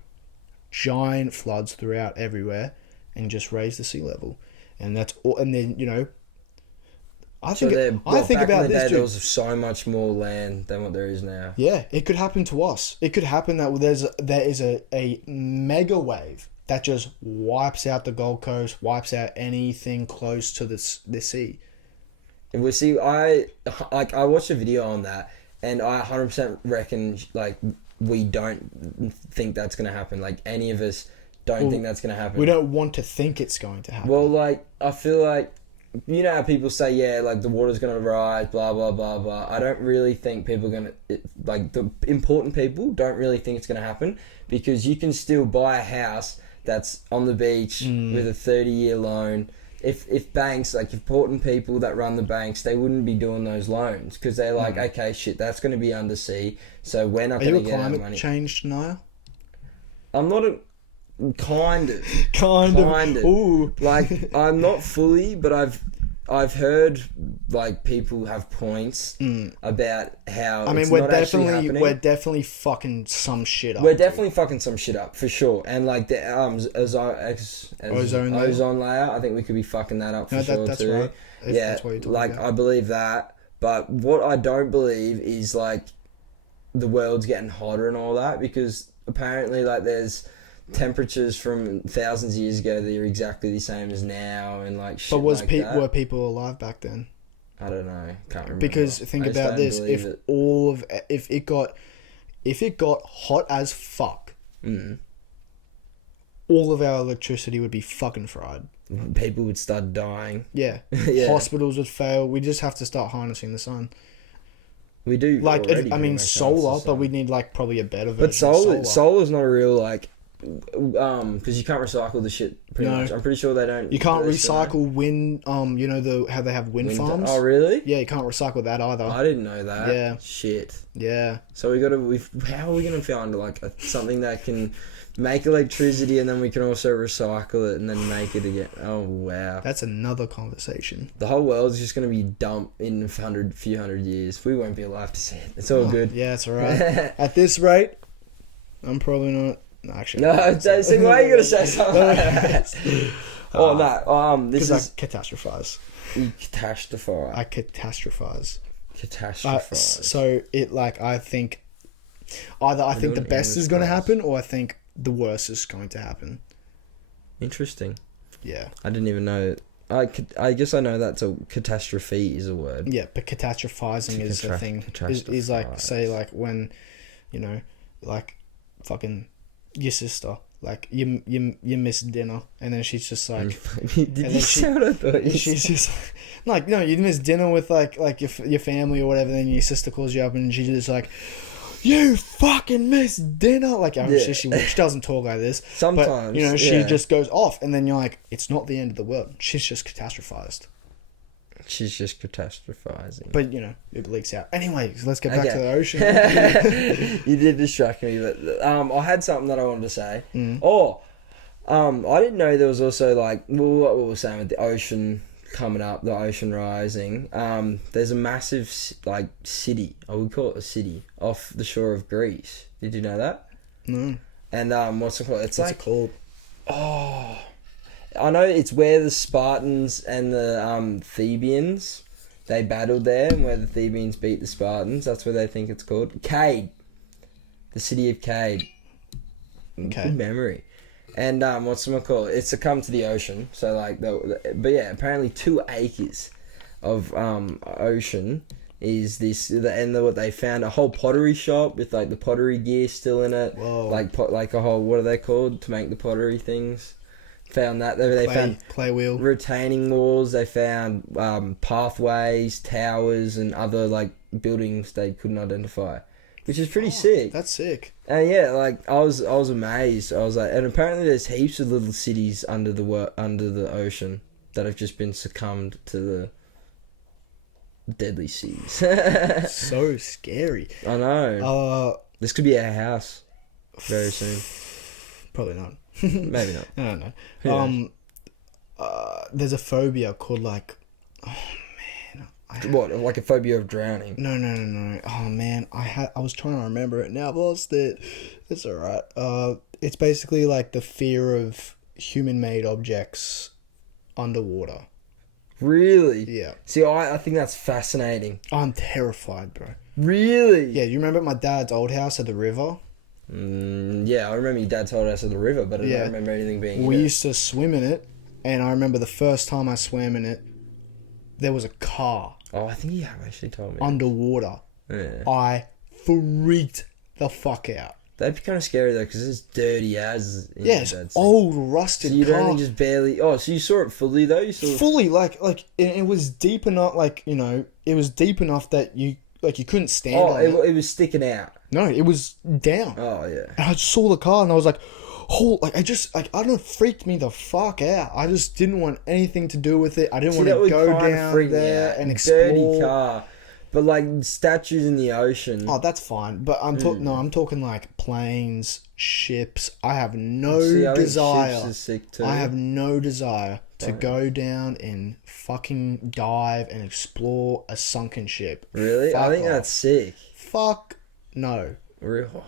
giant floods throughout everywhere, and just raised the sea level, and that's all. And then, you know, I think about this, dude. There was so much more land than what there is now. Yeah, it could happen to us. It could happen that there is a mega wave that just wipes out the Gold Coast, wipes out anything close to the sea. We see. I watched a video on that, and I 100% reckon like we don't think that's gonna happen. Like any of us don't think that's gonna happen. We don't want to think it's going to happen. Well, like I feel like. You know how people say, yeah, like the water's going to rise, blah, blah, blah, blah. I don't really think people are going to, like the important people don't really think it's going to happen, because you can still buy a house that's on the beach with a 30-year loan. If banks, like important people that run the banks, they wouldn't be doing those loans because they're like, okay, shit, that's going to be undersea, so we're not going to get our money. Are you a climate change denier? I'm not a... Kind of. Kind of. Ooh. Like, I'm not fully, but I've heard like people have points about how we're definitely fucking some shit up. We're definitely fucking some shit up for sure. And like the ozone layer, I think we could be fucking that up for sure that's too. Right. That's what you're talking about. I believe that, but what I don't believe is like the world's getting hotter and all that, because apparently like there's temperatures from thousands of years ago that are exactly the same as now, and like shit. But were people alive back then? I don't know. Can't remember. Because think about this: if it got hot as fuck, all of our electricity would be fucking fried. People would start dying. Yeah. Yeah. Hospitals would fail. We just have to start harnessing the sun. We do. Like, solar, but we need like probably a better version. But solar's not a real like. Because you can't recycle the shit pretty much. I'm pretty sure they don't. You can't recycle wind. You know how they have wind farms. Oh really? Yeah, you can't recycle that either. I didn't know that. Yeah. Shit. Yeah. So how are we gonna find like something that can make electricity, and then we can also recycle it and then make it again? Oh wow. That's another conversation. The whole world's just gonna be dumped in a few hundred years. We won't be alive to see it. It's all good. Yeah, it's alright. At this rate, I'm probably not. Actually, no. See, why are you gonna say something like that? This is I catastrophize. You catastrophize. I catastrophize. Catastrophize. So it like I think either I think the best is going to happen, or I think the worst is going to happen. Interesting. Yeah. I didn't even know. I guess I know that's a catastrophe is a word. Yeah, but catastrophizing is a thing. Is like, say, like when, you know, like fucking your sister, like you miss dinner, and then she's just like, she's just like, no, you miss dinner with like your family or whatever. Then your sister calls you up, and she's just like, you fucking missed dinner. Like, she doesn't talk like this sometimes, but you know, she just goes off, and then you're like, it's not the end of the world. She's just catastrophized. She's just catastrophizing. But, you know, it leaks out. Anyway, let's get back to the ocean. You did distract me, but I had something that I wanted to say. I didn't know there was also, like, what we were saying with the ocean coming up, the ocean rising. There's a massive, like, city, I would call it a city, off the shore of Greece. Did you know that? No. And what's it called? What's it called? Oh... I know it's where the Spartans and the Thebans, they battled there, and where the Thebans beat the Spartans. That's where they think it's called. Cade. The city of Cade. Okay. Good memory. And what's it called? It's succumbed to the ocean. So like, but yeah, apparently 2 acres of ocean is this, what they found, a whole pottery shop with like the pottery gear still in it. Whoa. Like a whole, what are they called to make the pottery things? Found that they found clay wheel, retaining walls. They found pathways, towers, and other like buildings they couldn't identify, which is pretty sick. That's sick. And yeah, like I was amazed. I was like, and apparently there's heaps of little cities under the ocean that have just been succumbed to the deadly seas. So scary. I know. This could be our house very soon. Probably not. Maybe not. I don't know. There's a phobia called like, What, like a phobia of drowning? No. Oh man, I was trying to remember it. Now I've lost it. It's alright. It's basically like the fear of human-made objects underwater. Really? Yeah. See, I think that's fascinating. I'm terrified, bro. Really? Yeah, you remember my dad's old house at the river? Yeah, I remember your dad told us at the river, but I don't remember anything being We in it. used to swim in it, and I remember the first time I swam in it, there was a car Oh, I think you have actually told me. underwater. Yeah. I freaked the fuck out. That'd be kind of scary though, because it's dirty as. Yeah, it's old, rusted So you'd car. only just barely. Oh, so you saw it fully though? You saw. Fully, it was deep enough, it was deep enough that you couldn't stand on it. It was sticking out. No, it was down. Oh yeah. And I saw the car and I was like, I don't know, freaked me the fuck out. I just didn't want anything to do with it. I didn't want to go down there and explore. Dirty car. But like statues in the ocean. Oh, that's fine. But I'm talking like planes, ships. I have no See, I think desire. ships is sick too. I have no desire to go down and fucking dive and explore a sunken ship. Really? Fuck I think off. that's sick. Fuck no. Real.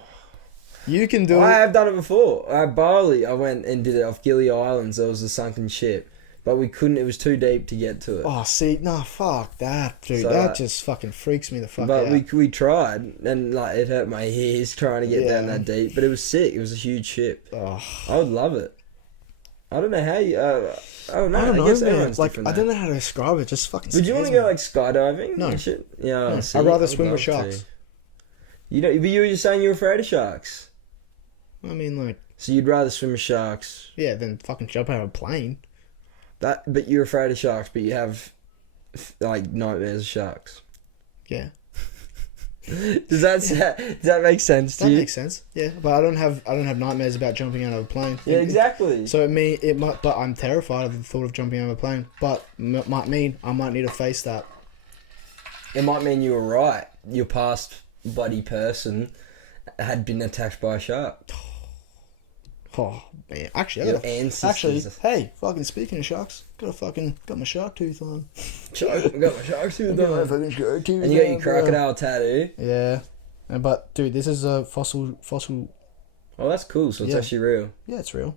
You can do I it. have done it before. At Bali, I went and did it off Gili Islands. There was a sunken ship. But we couldn't, it was too deep to get to it. Oh, see, no, fuck that, dude. So, that just fucking freaks me the fuck out. But we tried, and like it hurt my ears trying to get down that deep. But it was sick. It was a huge ship. Oh. I would love it. I don't know how you. I don't know. I guess man. everyone's Like, different. I don't know how to describe it. Just fucking. Would you want to go like skydiving? No. And shit? Yeah. No. See, I'd rather I'd swim with love sharks. to. You know, but you were just saying you're afraid of sharks. I mean, like, So you'd rather swim with sharks. yeah, than fucking jump out of a plane. But you're afraid of sharks, but you have like nightmares of sharks. Yeah. Does that make sense to That you? makes sense. Yeah, but I don't have nightmares about jumping out of a plane. Yeah, exactly. So it might, but I'm terrified of the thought of jumping out of a plane. But might mean I might need to face that. It might mean you were right. Your past buddy person had been attacked by a shark. Oh man, actually, Your ancestors. actually, hey, fucking speaking of sharks, got my shark tooth on. I got my shark tooth Got my on. fucking shark tooth And you got on, your bro. crocodile tattoo. Yeah, but dude, this is a fossil. Oh, that's cool. So it's Yeah. actually real. Yeah, it's real.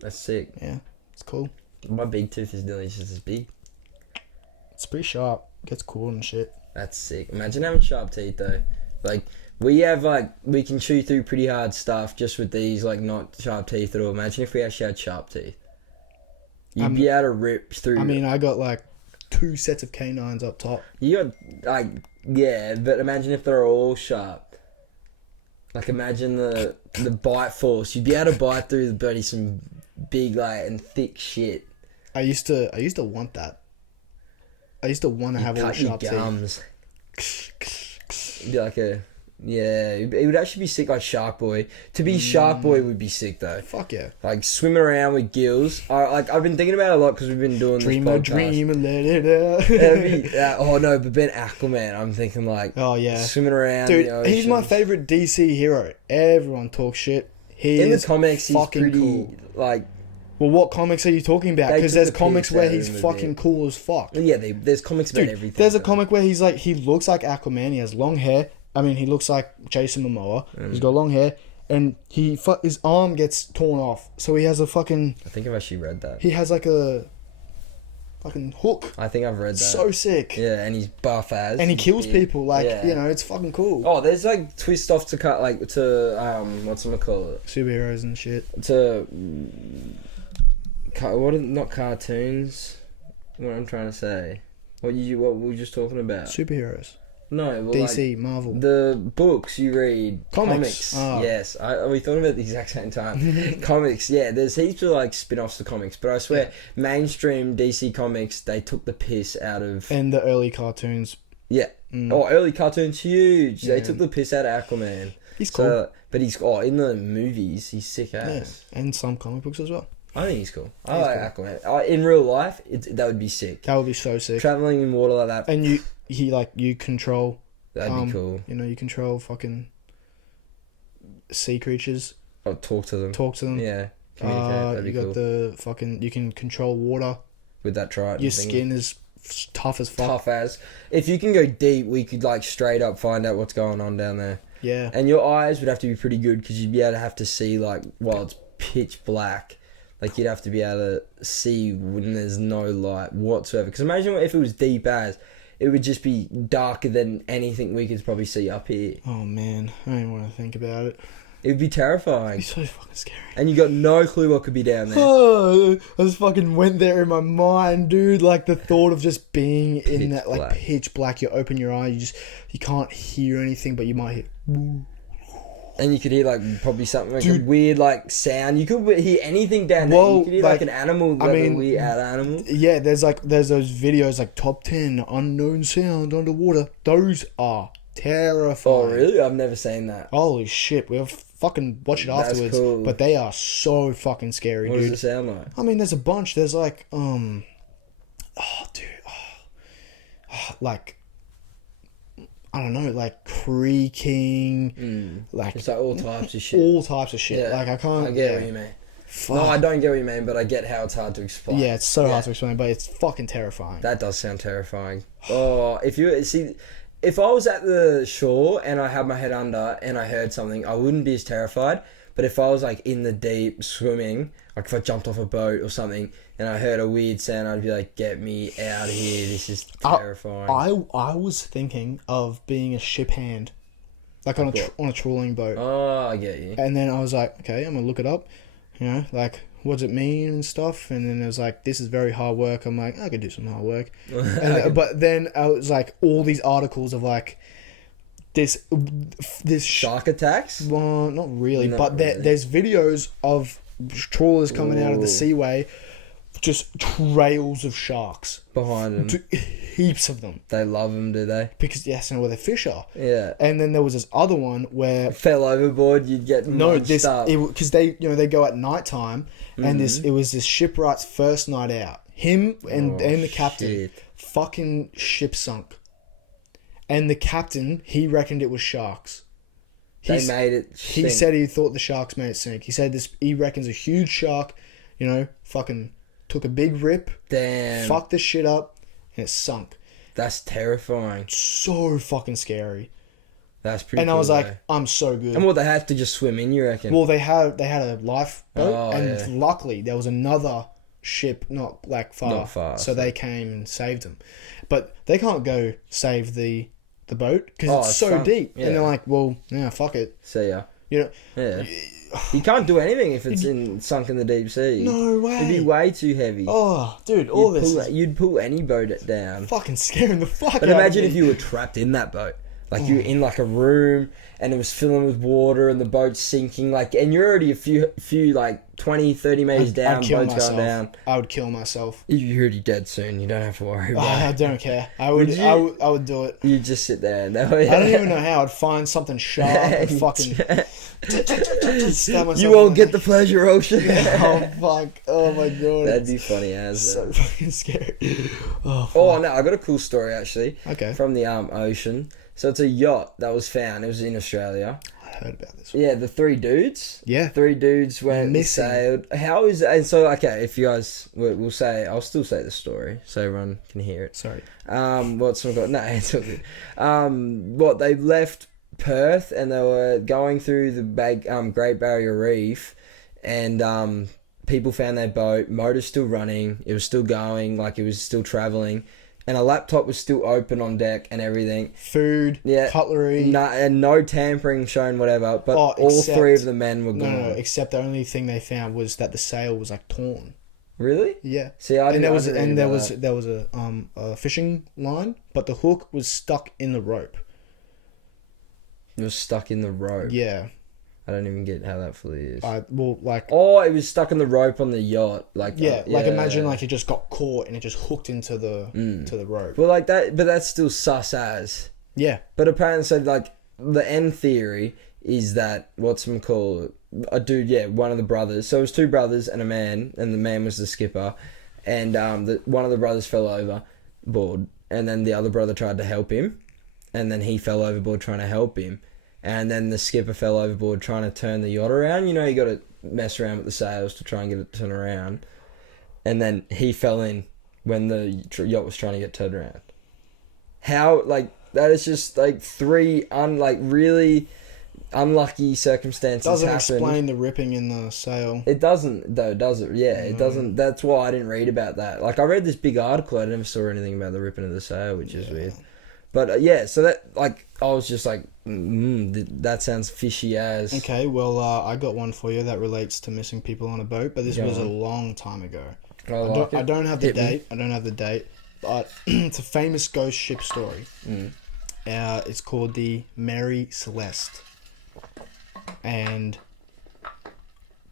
That's sick. Yeah, it's cool. My big tooth is nearly just as big. It's pretty sharp. Gets cool and shit. That's sick. Imagine having sharp teeth though. Like we can chew through pretty hard stuff just with these like not sharp teeth at all. Imagine if we actually had sharp teeth. You'd be able to rip through. I mean, I got like 2 sets of canines up top. You got like yeah, but imagine if they're all sharp. Like imagine the bite force. You'd be able to bite through the bloody some big like and thick shit. I used to want that. I used to want to have all Cut your sharp gums. teeth. It'd be like it would actually be sick like Shark Boy. To be Shark Boy would be sick though. Fuck yeah. Like swimming around with gills. I've been thinking about it a lot because we've been doing Dream this a podcast. dream and let it out. It'd be, oh no, but Ben Aquaman. I'm thinking like Oh yeah. swimming around. Dude, the ocean. he's my favorite DC hero. Everyone talks shit. He In the is comics, he's fucking pretty cool. like. Well, what comics are you talking about? They Because took there's the comics piss where out of he's him a fucking bit. cool as fuck. Yeah, there's comics about Dude, everything. there's a though. comic where he's like, he looks like Aquaman. He has long hair. I mean, he looks like Jason Momoa. He's got long hair, and his arm gets torn off. So he has a fucking. I think I've actually read that. He has like a fucking hook. I think I've read that. So sick. Yeah, and he's buff as. And he kills big. people. Like, Yeah. you know, it's fucking cool. Oh, there's like twist off to cut like to whatchamacallit? Superheroes and shit. To not cartoons. What I'm trying to say. What we were just talking about. Superheroes. No, well, DC, Marvel. the books you read, comics. Oh. Yes, we thought of it at the exact same time. Comics, yeah. There's heaps of like spin-offs to comics, but I swear, mainstream DC comics, they took the piss out of. And the early cartoons. Yeah. Oh, early cartoons, huge. They took the piss out of Aquaman. He's cool. But he's in the movies, he's sick ass. Yeah. And some comic books as well. I think he's cool. I like Aquaman. In real life, that would be sick. That would be so sick. Traveling in water like that. And you control. That'd be cool. You know, you control fucking sea creatures. Oh, talk to them. Yeah. Communicate. That'd be you got cool. the fucking. You can control water. With that trident. Your skin is tough as fuck. Tough as. If you can go deep, we could like straight up find out what's going on down there. Yeah. And your eyes would have to be pretty good because you'd be able to have to see like while it's pitch black. Like you'd have to be able to see when there's no light whatsoever. Because imagine if it was deep as, it would just be darker than anything we could probably see up here. Oh man, I don't even want to think about it. It would be terrifying. It'd be so fucking scary. And you got no clue what could be down there. Oh, I just fucking went there in my mind, dude. Like the thought of just being in that like black. pitch black. You open your eye, you can't hear anything, but you might hear. And you could hear like probably something like a weird like sound. You could hear anything down there. Well, You could hear like an animal. I mean, weird animal. Yeah, there's those videos like top 10 unknown sound underwater. Those are terrifying. Oh really? I've never seen that. Holy shit, we'll fucking watch it That's afterwards. cool. But they are so fucking scary, What dude. does it sound like? I mean, there's a bunch. There's like like I don't know, like creaking, like It's like all types of shit. all types of shit. Yeah. Like I can't. I get what you mean. Fuck. No, I don't get what you mean, but I get how it's hard to explain. Yeah, it's so hard to explain, but it's fucking terrifying. That does sound terrifying. Oh, if I was at the shore and I had my head under and I heard something, I wouldn't be as terrified. But if I was like in the deep swimming, like if I jumped off a boat or something and I heard a weird sound, I'd be like, "Get me out of here! This is terrifying." I was thinking of being a ship hand, like on a trawling boat. Oh, I get you. And then I was like, okay, I'm gonna look it up. You know, like what does it mean and stuff. And then it was like, this is very hard work. I'm like, I could do some hard work. But then I was like, all these articles of like this Shark attacks? Well, not really, Not but really. there's videos of trawlers coming out of the seaway, just trails of sharks Behind them. Heaps of them. They love them, do they? Because yes, I know where the fish are. Yeah. And then there was this other one where Fell overboard, you'd get munched up. because they they go at night time, and it was this shipwright's first night out. Him and the captain, shit. fucking ship sunk. And the captain, he reckoned it was sharks. They made it He sink. said he thought the sharks made it sink. He said he reckons a huge shark, fucking took a big rip, Damn. fucked the shit up, and it sunk. That's terrifying. So fucking scary. That's pretty And cool, I was like, though. I'm so good. And what, they had to just swim in, you reckon? Well, they had a lifeboat, Oh, and yeah. luckily there was another ship not like far, Not far, so they came and saved them. But they can't go save the boat because Oh, it's it's so sunk. deep, Yeah. and they're like, well, yeah, fuck it, See ya. you know. Yeah. You can't do anything if it's sunk in the deep sea. No way. It'd be way too heavy. Oh, dude, all this is You'd pull any boat down. fucking scaring the fuck But out imagine of if me. you were trapped in that boat. Like you were in like a room and it was filling with water and the boat's sinking. Like, and you're already a few like 20, 30 meters down. I'd kill Boat's myself. going down. I would kill myself. You're already dead soon. You don't have to worry about I it. don't care. I would. Would you? I would do it. You just sit there and I don't even know how. I'd find something sharp and fucking stab myself You in won't the get the pleasure, Ocean. Oh fuck! Oh my god! That'd be funny as so fucking scary. Oh, fuck. Oh no, I got a cool story actually. Okay. From the ocean. So it's a yacht that was found. It was in Australia. I heard about this. Yeah, the three dudes. Yeah. 3 dudes went and Missing. sailed. How is and so okay? If you guys will say, I'll still say the story so everyone can hear it. Sorry. What's I got? No, it's all good. What they left Perth and they were going through the Great Barrier Reef, and people found their boat. Motor's still running. It was still going. Like it was still traveling. And a laptop was still open on deck and everything. Food. Yeah. Cutlery. No tampering shown, whatever. But all except- 3 of the men were No, gone. no, except the only thing they found was that the sail was like torn. Really? Yeah. See, I didn't. There was a fishing line, but the hook was stuck in the rope. It was stuck in the rope. Yeah. I don't even get how that fully is. Oh, it was stuck in the rope on the yacht. Imagine like it just got caught and it just hooked into the to the rope. Well, like that, but that's still sus as. Yeah. But apparently, so like the end theory is that a dude, one of the brothers. So it was two brothers and a man, and the man was the skipper, and one of the brothers fell overboard, and then the other brother tried to help him, and then he fell overboard trying to help him. And then the skipper fell overboard trying to turn the yacht around. You know, you got to mess around with the sails to try and get it to turn around. And then he fell in when the yacht was trying to get turned around. How, like, that is just, like, three, really unlucky circumstances doesn't happened. Explain the ripping in the sail. It doesn't, though, does it? Yeah, it doesn't. That's why I didn't read about that. Like, I read this big article. I never saw anything about the ripping of the sail, which is weird. But, so that, like, I was just like, that sounds fishy as. Okay, well, I got one for you that relates to missing people on a boat, but this was a long time ago. I don't have the date, but it's a famous ghost ship story. It's called the Mary Celeste. And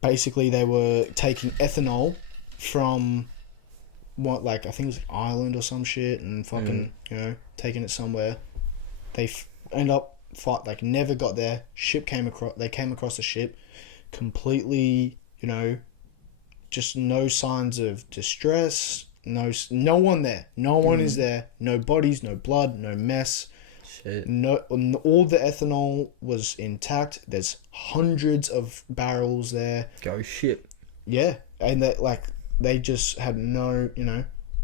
basically they were taking ethanol from I think it was Ireland or some shit, and fucking, taking it somewhere. They end up never got there. They came across the ship completely, just no signs of distress, no one there. No one is there. No bodies, no blood, no mess. Shit. No, all the ethanol was intact. There's hundreds of barrels there. Go shit. Yeah, and they just had no,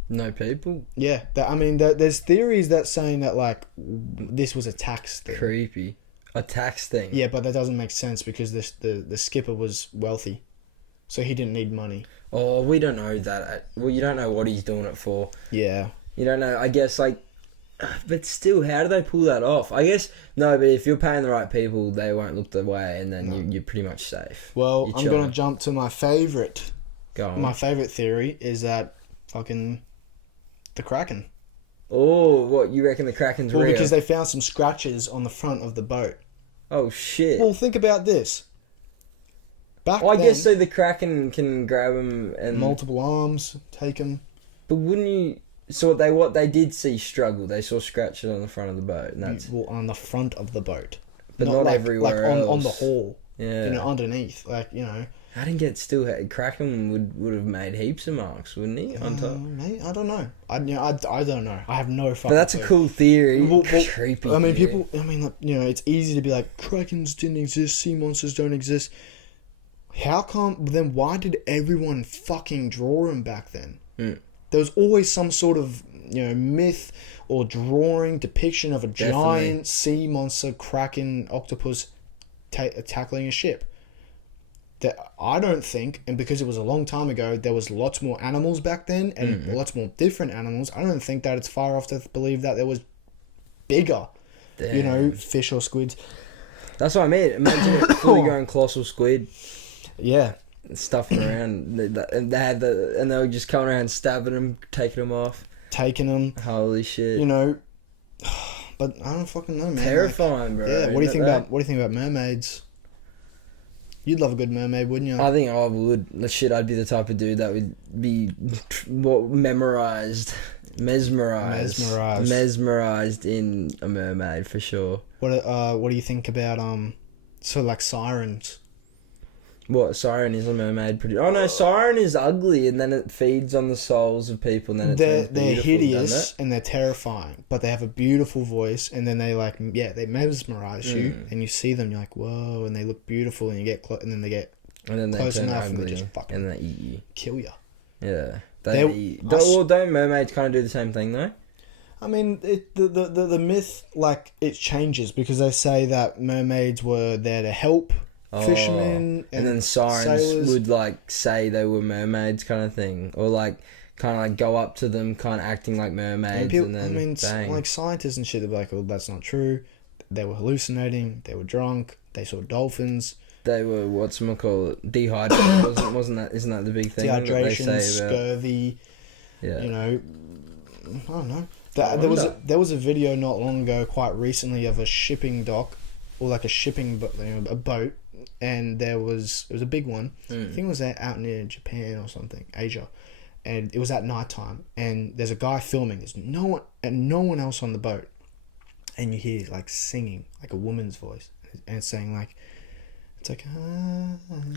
No people? Yeah, there's theories that saying that, this was a tax thing. Creepy. A tax thing? Yeah, but that doesn't make sense because the skipper was wealthy. So he didn't need money. Oh, we don't know that. Well, you don't know what he's doing it for. Yeah. You don't know, I guess, but still, how do they pull that off? I guess, no, but if you're paying the right people, they won't look the way, and then you're pretty much safe. Well, I'm going to jump to my favourite. Go on. My favourite theory is that fucking the Kraken. Oh, what, you reckon the Kraken's real? Well, because they found some scratches on the front of the boat. Oh, shit. Well, think about this. I guess so the Kraken can grab them and... Multiple arms, take them. But wouldn't you... So what they did see struggle. They saw scratches on the front of the boat. And that's... Well, on the front of the boat. But not everywhere else. On the hull. Yeah. Underneath. I didn't get Kraken would have made heaps of marks, wouldn't he? On top. Mate, I don't know. I don't know. I have no fucking But that's clue. A cool theory. Well, creepy. I mean, theory. people. It's easy to be like, Krakens didn't exist. Sea monsters don't exist. How come? Then why did everyone fucking draw them back then? There was always some sort of myth or drawing depiction of a giant sea monster, Kraken, octopus tackling a ship. That I don't think, and because it was a long time ago, there was lots more animals back then and lots more different animals. I don't think that it's far off to believe that there was bigger, fish or squids. That's what I mean. Imagine it fully grown colossal squid. Yeah. Stuffing around, and they were just coming around stabbing them, taking them off. Holy shit! But I don't fucking know, man. Terrifying, bro. Yeah. What do you think about mermaids? You'd love a good mermaid, wouldn't you? I think I would. I'd be the type of dude that would be mesmerized in a mermaid for sure. What do you think about sirens? What, Siren is a mermaid? Oh no, Siren is ugly, and then it feeds on the souls of people, and then they're hideous and they're terrifying, but they have a beautiful voice, and then they they mesmerize you, and you see them, you're like, whoa, and they look beautiful, and you get close, and then they get close enough, ugly, and they just fucking and they eat you, kill you. Yeah, don't mermaids kind of do the same thing though? I mean, the myth it changes because they say that mermaids were there to help. Fishermen and then sirens sailors would say they were mermaids kind of thing, or go up to them kind of acting like mermaids, and then bang. Scientists and shit, they're like, well, that's not true, they were hallucinating, they were drunk, they saw dolphins, they were dehydrated. Isn't that the big thing? Dehydration, scurvy, I don't know. There was a video not long ago, quite recently, of a shipping dock or like a shipping a boat, and it was a big one. I think it was out near Japan or something, Asia, and it was at night time. And there's a guy filming. There's no one else on the boat, and you hear like singing, like a woman's voice, and it's saying like. It's like,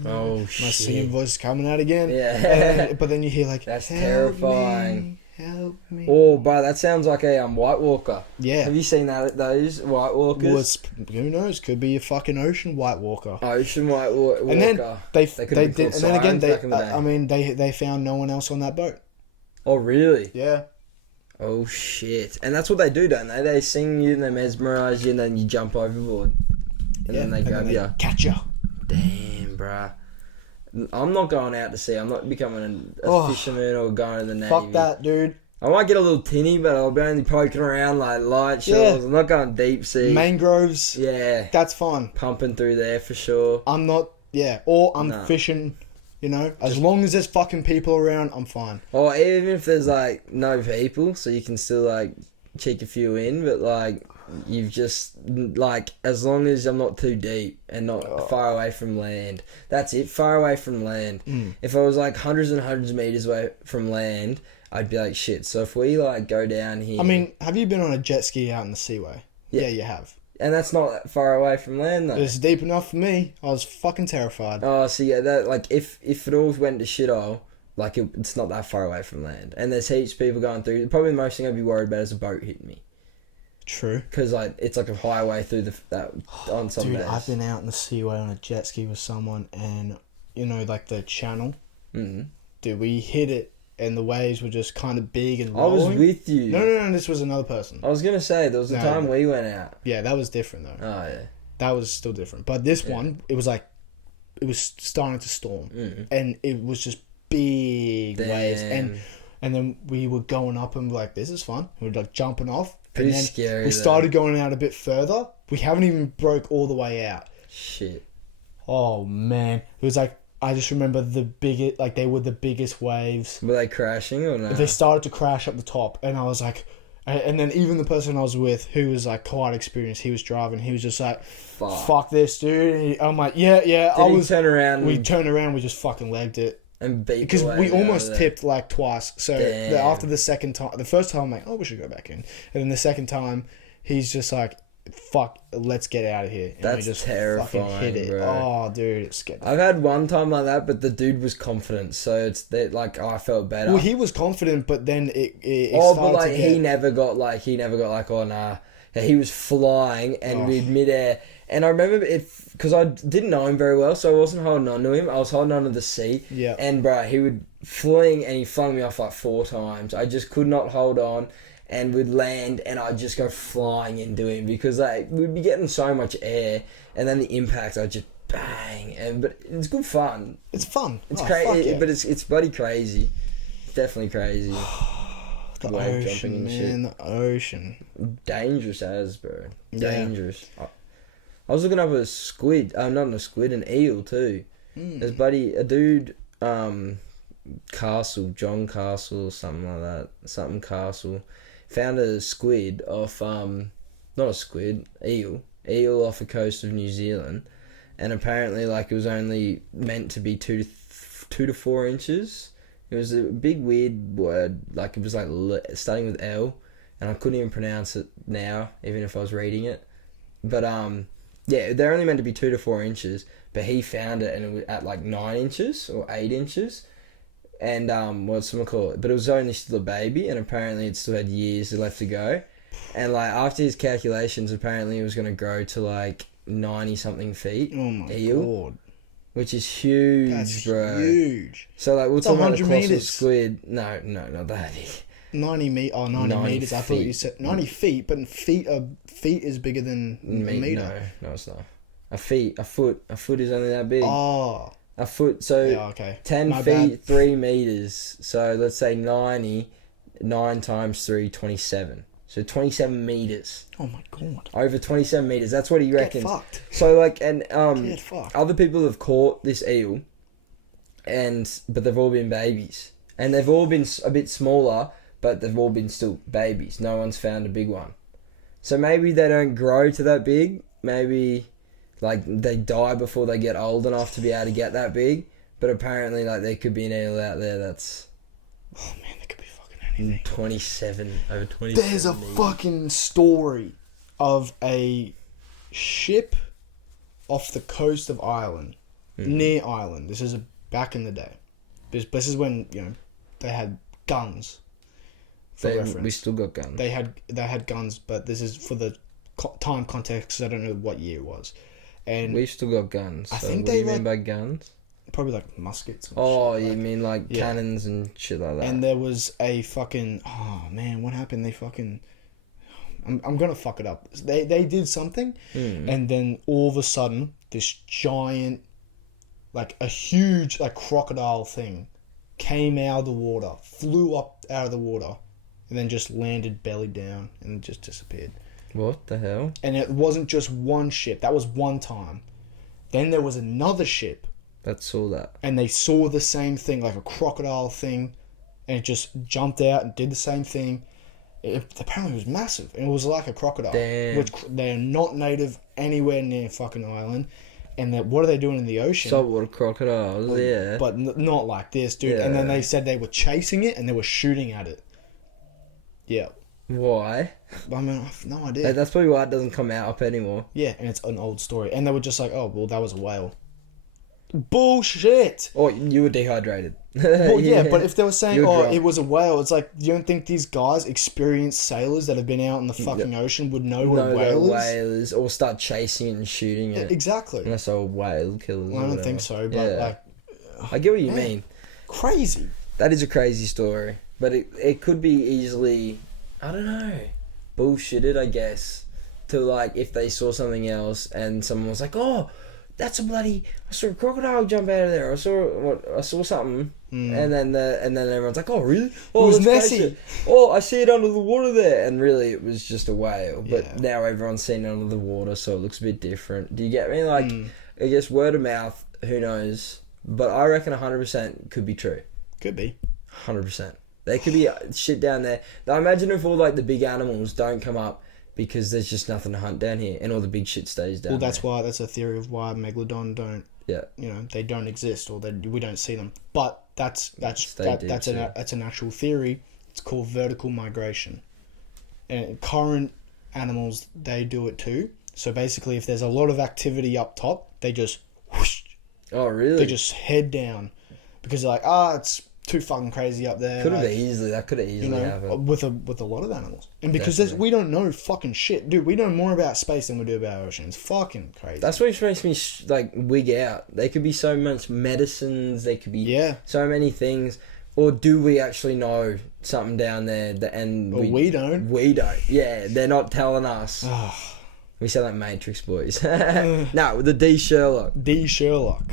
oh my shit. singing voice is coming out again. Yeah. But then you hear like, that's help terrifying. Help me. Oh, bro, that sounds like a White Walker. Yeah. Have you seen those White Walkers? Well, who knows? Could be a fucking ocean White Walker. Ocean White Walker. And then they could did, and then again they found no one else on that boat. Oh really? Yeah. Oh shit! And that's what they do, don't they? They sing you and they mesmerise you, and then you jump overboard, and then they grab you, catch you. Damn, bruh. I'm not going out to sea. I'm not becoming a fisherman or going to the Navy. Fuck that, dude. I might get a little tinny, but I'll be only poking around like light shores. I'm not going deep sea. Mangroves. Yeah. That's fun. Pumping through there for sure. I'm not, or I'm fishing, as long as there's fucking people around, I'm fine. Or even if there's like no people, so you can still like cheek a few in, but like you've just like, as long as I'm not too deep and not far away from land, that's it. Far away from land. If I was like hundreds and hundreds of meters away from land, I'd be like shit. So if we like go down here, I mean, have you been on a jet ski out in the Seaway? Yeah, you have. And that's not that far away from land though. It's deep enough for me. I was fucking terrified. Oh, so yeah, that like if it all went to shithole, like it's not that far away from land, and there's heaps of people going through. Probably the most thing I'd be worried about is a boat hitting me. True. Because like it's like a highway through that on some days. Dude, I've been out in the Seaway on a jet ski with someone, and like the channel. Dude, we hit it, and the waves were just kind of big and rolling. I was with you. No, this was another person. I was gonna say there was a time we went out. Yeah, that was different though. Oh yeah. That was still different, but this one, it was starting to storm, and it was just big waves, and then we were going up and like, this is fun. We were like jumping off. Pretty and then scary. We started going out a bit further. We haven't even broke all the way out. Shit. Oh man, it was like, I just remember they were the biggest waves. Were they crashing or no? They started to crash at the top, and I was like, and then even the person I was with, who was like quite experienced, he was driving. He was just like, "Fuck this, dude." I'm like, "Yeah." Turn around. We turned around. We just fucking legged it. And beat because we almost tipped like twice. So after the second time, the first time I'm like, oh, we should go back in, and then the second time, he's just like, fuck, let's get out of here. And that's we just terrifying, fucking hit it. bro. Oh, dude, it's scary. I've had one time like that, but the dude was confident, so it's that like I felt better. Well, he was confident, but then it but like he never got like oh nah. He was flying and with midair. And I remember because I didn't know him very well, so I wasn't holding on to him. I was holding on to the sea. Yeah. And bro, he would fling and he flung me off like 4 times. I just could not hold on, and would land and I'd just go flying into him because like we'd be getting so much air, and then the impact I'd just bang. But it's good fun. It's fun. It's crazy, but it's bloody crazy. It's definitely crazy. The ocean, man. The ocean. Dangerous as, bro. Dangerous. Yeah. I was looking up a squid. Not a squid, an eel too. There's a dude, John Castle or something like that. Something Castle. Found a squid off, not a squid, eel off the coast of New Zealand. And apparently, like, it was only meant to be 2 to 4 inches. It was a big weird word, like it was like starting with L, and I couldn't even pronounce it now, even if I was reading it. But yeah, they're only meant to be 2 to 4 inches, but he found it and it was at like 9 inches or 8 inches, and what's someone call it? But it was only still a baby, and apparently it still had years left to go, and like after his calculations, apparently it was going to grow to like 90 something feet. Oh my god. Which is huge, That's bro. Huge. So, like, we'll talk about the colossal meters. squid. No, not that. 90 meters. I thought you said 90 feet, but feet is bigger than a meter. No, it's not. A foot is only that big. Oh. A foot, so yeah, okay. 10 My feet, bad. 3 meters. So, let's say 90, 9 times 3, 27. So 27 meters. Oh my god. Over 27 meters. That's what he reckons. Get fucked. So like, and Get fucked. other people have caught this eel, but they've all been babies, and they've all been a bit smaller, but they've all been still babies. No one's found a big one. So maybe they don't grow to that big, maybe like they die before they get old enough to be able to get that big. But apparently, like, there could be an eel out there that's... Oh, man, there could be fucking anything. 27, over 27. There's a fucking story of a ship off the coast of Ireland, near Ireland. This is back in the day. This is when, you know, they had guns. For reference. We still got guns. They had guns, but this is for the time context, because I don't know what year it was. And we've still got guns. I So think what they do you mean by guns? Probably like muskets. Oh, shit. you mean like cannons and shit like that? And there was a fucking... Oh, man, what happened? They fucking... I'm going to fuck it up. They did something, and then all of a sudden, this giant, like a huge like crocodile thing came out of the water, flew up out of the water, and then just landed belly down and just disappeared. What the hell? And it wasn't just one ship. That was one time. Then there was another ship. That saw that. And they saw the same thing, like a crocodile thing, and it just jumped out and did the same thing. Apparently it was massive, and it was like a crocodile. Damn. Which they are not native anywhere near fucking Ireland. And what are they doing in the ocean? Saltwater crocodiles, yeah. But not like this, dude. Yeah. And then they said they were chasing it, and they were shooting at it. Yeah. Why? I mean, I have no idea. That's probably why it doesn't come out up anymore. Yeah, and it's an old story. And they were just like, oh, well, that was a whale. Bullshit! Or you were dehydrated. Well, yeah, but if they were saying, You're oh, drunk. it was a whale, it's like, you don't think these guys, experienced sailors that have been out in the fucking ocean, would know what a whale is? whales, or start chasing it and shooting it. Exactly. Unless they were whale killers. Well, I don't think so, but like... I get what you man, mean. Crazy. That is a crazy story. But it could be easily, I don't know, bullshitted, I guess. To like, if they saw something else and someone was like, oh, that's I saw a crocodile jump out of there. I saw something. And then everyone's like, oh, really? Oh, it was let's Nessie. chase it. Oh, I see it under the water there. And really, it was just a whale. But Yeah. now everyone's seen it under the water, so it looks a bit different. Do you get me? Like, I guess word of mouth, who knows? But I reckon 100% could be true. Could be. 100%. There could be shit down there. Now, imagine if all like the big animals don't come up because there's just nothing to hunt down here, and all the big shit stays down. Well, that's a theory of why megalodon don't. Yeah. You know, they don't exist, or we don't see them. But that's Stay deep that's an actual theory. It's called vertical migration. And current animals, they do it too. So basically, if there's a lot of activity up top, they just whoosh, Oh, really? they just head down because they're like, it's too fucking crazy up there. Could have like, easily. That could have easily happened. with a lot of animals, and because Definitely. we don't know fucking shit, dude. We know more about space than we do about oceans. Fucking crazy. That's what makes me like wig out. There could be so much medicines. There could be so many things. Or do we actually know something down there? We don't. We don't. Yeah, they're not telling us. We sound like Matrix boys. No, the D Sherlock. D Sherlock.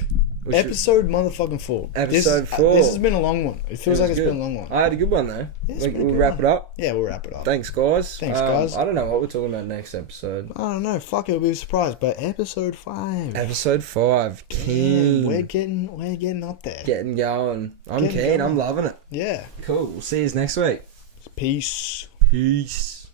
Episode motherfucking 4. Episode 4. This has been a long one. It feels like it's been a long one. I had a good one though. Yeah, We'll wrap it up. Yeah, we'll wrap it up. Thanks, guys. Thanks, guys. I don't know what we're talking about next episode. I don't know. Fuck, it'll be a surprise. But episode 5. Episode 5. Keen. Yeah, we're getting up there. Getting going. I'm Getting keen. going. I'm loving it. Yeah. Cool. We'll see you next week. Peace. Peace.